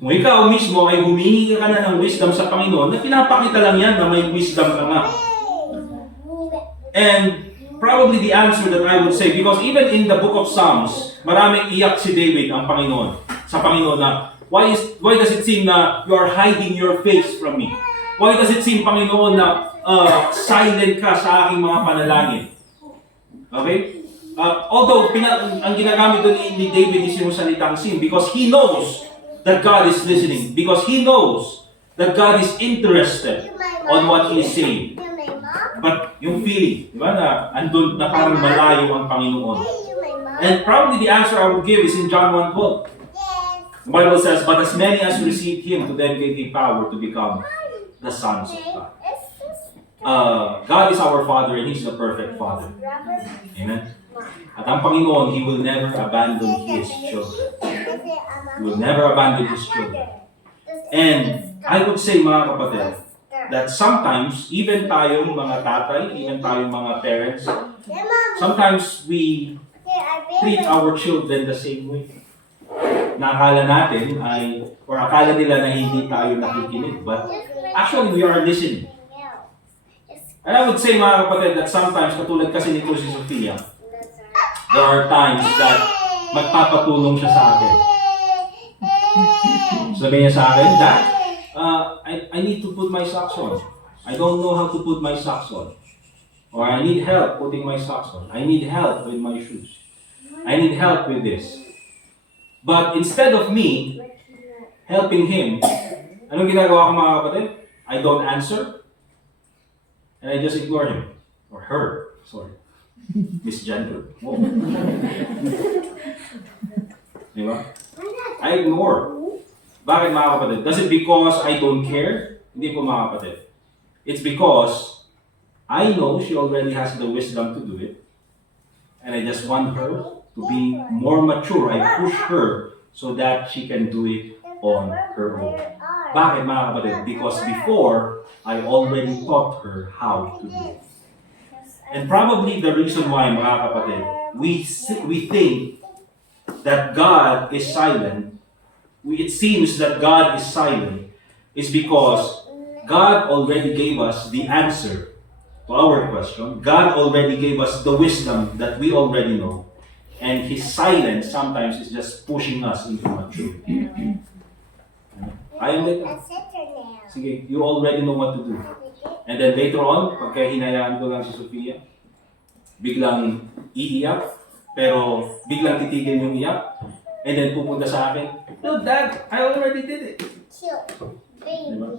Kung ikaw mismo ay humihingi ka na ng wisdom sa Panginoon, na pinapakita lang yan na may wisdom ka nga. And probably the answer that I would say, because even in the book of Psalms, maraming iyak si David ang Panginoon, sa Panginoon na, why does it seem na you are hiding your face from me? Why does it seem, Panginoon, na silent ka sa aking mga panalangin? Okay? Although, ang ginagamit doon ni David is yung salitang sin, because he knows that God is listening, because he knows that God is interested on what he is saying. But yung feeling, di ba, na andun na parang malayo ang Panginoon. And probably the answer I would give is in John 1:12. The Bible says, but as many as received him, to them gave he power to become the sons of God. God is our Father and He's the perfect Father. Amen? At ang Panginoon, He will never abandon His children. He will never abandon His children. And I would say, mga kapatid, that sometimes, even tayong mga tatay, even tayong mga parents, sometimes we treat our children the same way. Na akala natin ay, or akala nila na hindi tayo nakikinig, but actually we are listening. And I would say, mga kapatid, that sometimes, katulad kasi nito si Sophia, there are times that magpapatulong siya sa akin. Sabi niya sa akin, Dad, I need to put my socks on. I don't know how to put my socks on. Or I need help putting my socks on. I need help with my shoes. I need help with this. But instead of me helping him, anong ginagawa ko, mga kapatid? I don't answer. And I just ignore him. Or her. Sorry. Misgender. Oh. Diba? I ignore. Bakit, mga kapatid? Does it because I don't care? Hindi po, mga kapatid. It's because I know she already has the wisdom to do it. And I just want her to be more mature. I push her so that she can do it on her own. Bakit, mga kapatid? Because before, I already taught her how to do it. And probably the reason why, mga kapatid, we think that God is silent, it seems that God is silent, is because God already gave us the answer to our question. God already gave us the wisdom that we already know. And His silence sometimes is just pushing us into maturity. Ayaw nito. Sige, you already know what to do. And then later on, pagka hinayaan ko lang si Sophia, biglang iiyak, pero biglang titigil yung iyak, and then pupunta sa akin, no, Dad, I already did it. Diba?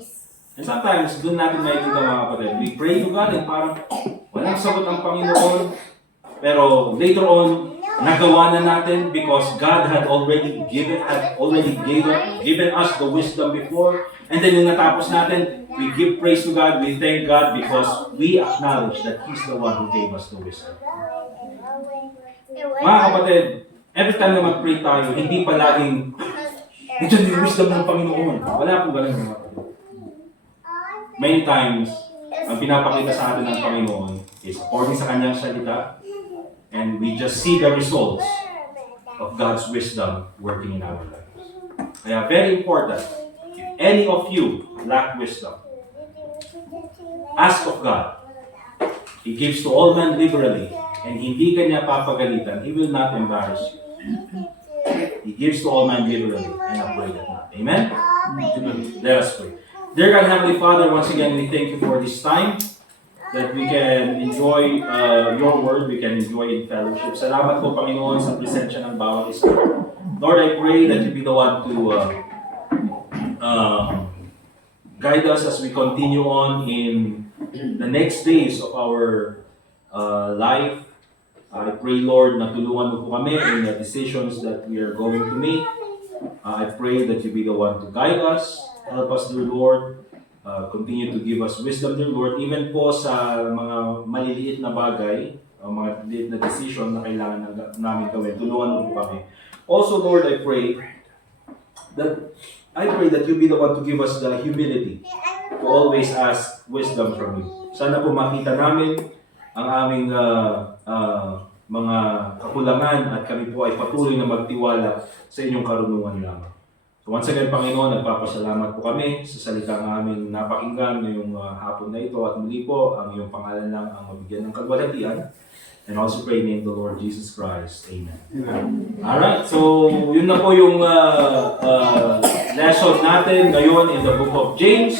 And sometimes, doon natin makikita, mga kapatid, we pray to God and parang walang sagot ang Panginoon, pero later on, nagawa na natin because God had already given us the wisdom before. And then yung natapos natin, we give praise to God, we thank God because we acknowledge that He's the one who gave us the wisdom. Mga kapatid, every time na mag-pray tayo, hindi palaging ito yung wisdom ng Panginoon. Wala po ganun mga kapatid. Many times, ang pinapakita sa atin ng Panginoon is according sa Kanyang salita, and we just see the results of God's wisdom working in our lives. Kaya very important, if any of you lack wisdom, ask of God. He gives to all men liberally, and hindi kanya papagalitan. He will not embarrass you. He gives to all men liberally, and upbraideth not. Amen? Let us pray. Dear God, Heavenly Father, once again, we thank you for this time that we can enjoy your word, we can enjoy in fellowship. Salamat po, Panginoon, sa presensya ng bawat isa. Lord, I pray that you be the one to guide us as we continue on in the next days of our life. I pray, Lord, na tulungan mo po kami in the decisions that we are going to make. I pray that you be the one to guide us. Help us, dear Lord. Continue to give us wisdom, dear Lord, even po sa mga maliliit na bagay, mga maliliit na decision na kailangan namin gawin. Tulungan mo po kami. Also, Lord, I pray that you be the one to give us the humility to always ask wisdom from you. Sana po makita namin ang aming mga kakulangan at kami po ay patuloy na magtiwala sa inyong karunungan lamang. So once again, Panginoon, nagpapasalamat po kami sa salita ng aming napakinggan ngayong hapon na ito at muli po ang iyong pangalan lang ang mabigyan ng kalwalhatian. And also pray in the Lord Jesus Christ. Amen. Alright, so yun na po yung lesson natin ngayon in the book of James.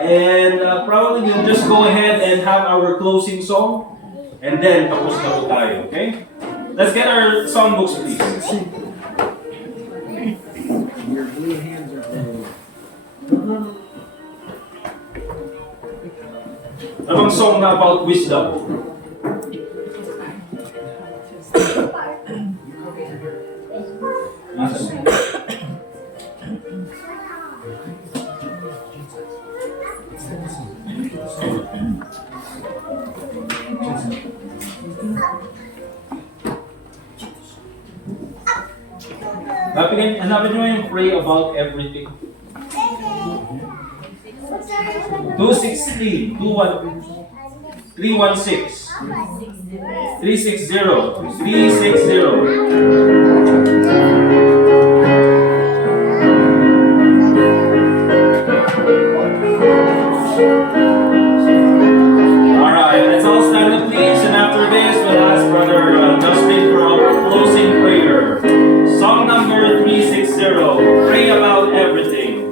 And probably we'll just go ahead and have our closing song. And then, tapos na po tayo, okay? Let's get our songbooks, please. Ano bang song na about wisdom? Hanapin nyo yung pray about everything. 216, 316, 360. Alright, let's all stand up please, and after this we'll ask Brother Justin for our closing prayer. Song number 360, pray about everything.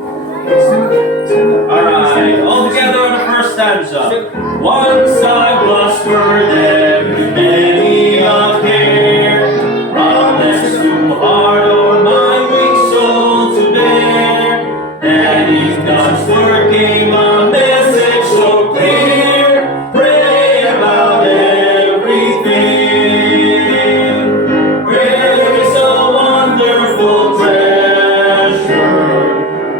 Alright, all together on the first stanza. Once I was burdened with many a care, promise too hard on my weak soul to bear. And if God's word came a message so clear, pray about everything. Prayer is a wonderful treasure.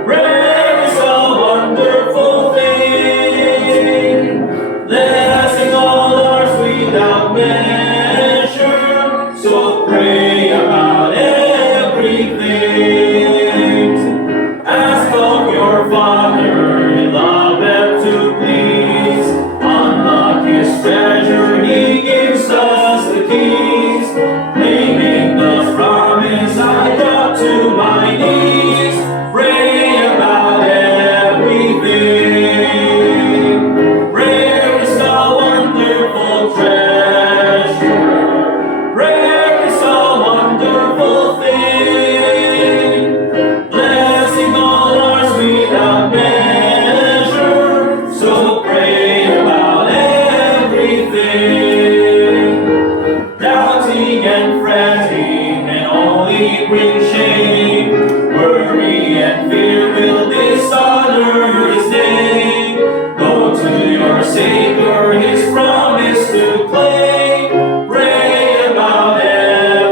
Prayer is a wonderful thing. Let us sing all ours without measure. So pray about everything. Ask of your Father in love and to please. Unlock His treasure, He gives us the keys. Claiming the promise, I drop to my knees. Pray about everything. Prayer is a wonderful treasure. Prayer is a wonderful thing. Blessing all ours without measure. So pray about everything. Doubting and fretting and only bring shame. Worry and fear will dishonor His name. Go to your Savior, His promise to claim. Pray about everything.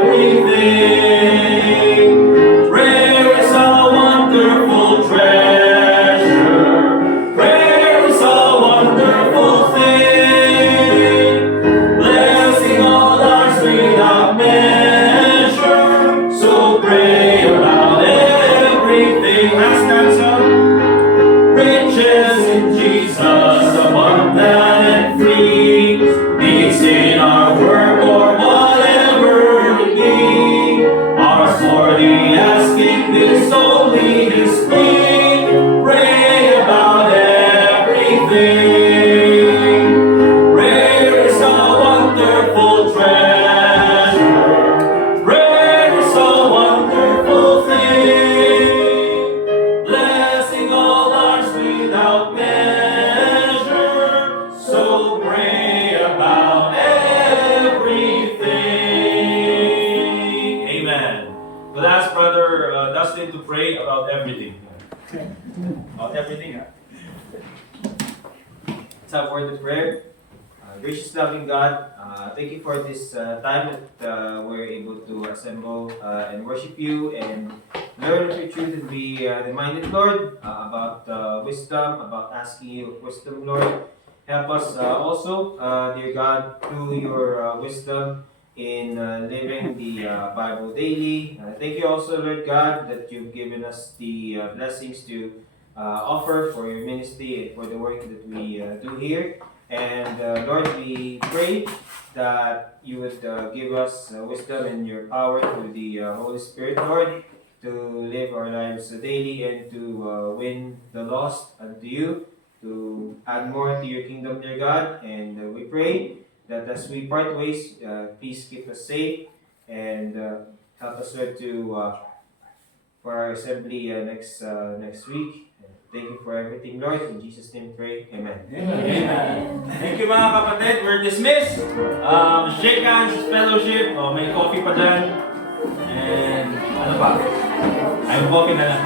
Justin to pray about everything. About everything, huh? Let's have a word of prayer. Gracious loving God, thank you for this time that we're able to assemble and worship you and learn of your truth and be reminded, Lord, about wisdom, about asking you of wisdom, Lord. Help us also, dear God, through your wisdom in living the Bible daily. Thank you also, Lord God, that you've given us the blessings to offer for your ministry and for the work that we do here. And Lord, we pray that you would give us wisdom and your power through the Holy Spirit, Lord, to live our lives daily and to win the lost unto you, to add more to your kingdom, dear God. And we pray that as we part ways, please keep us safe and help us, Lord, to for our assembly next week. Thank you for everything, Lord. In Jesus' name pray. Amen. Amen. Thank you mga kapatid. We're dismissed. Shake hands, fellowship. May coffee pa dyan. And ano pa? Ay, coffee na lang.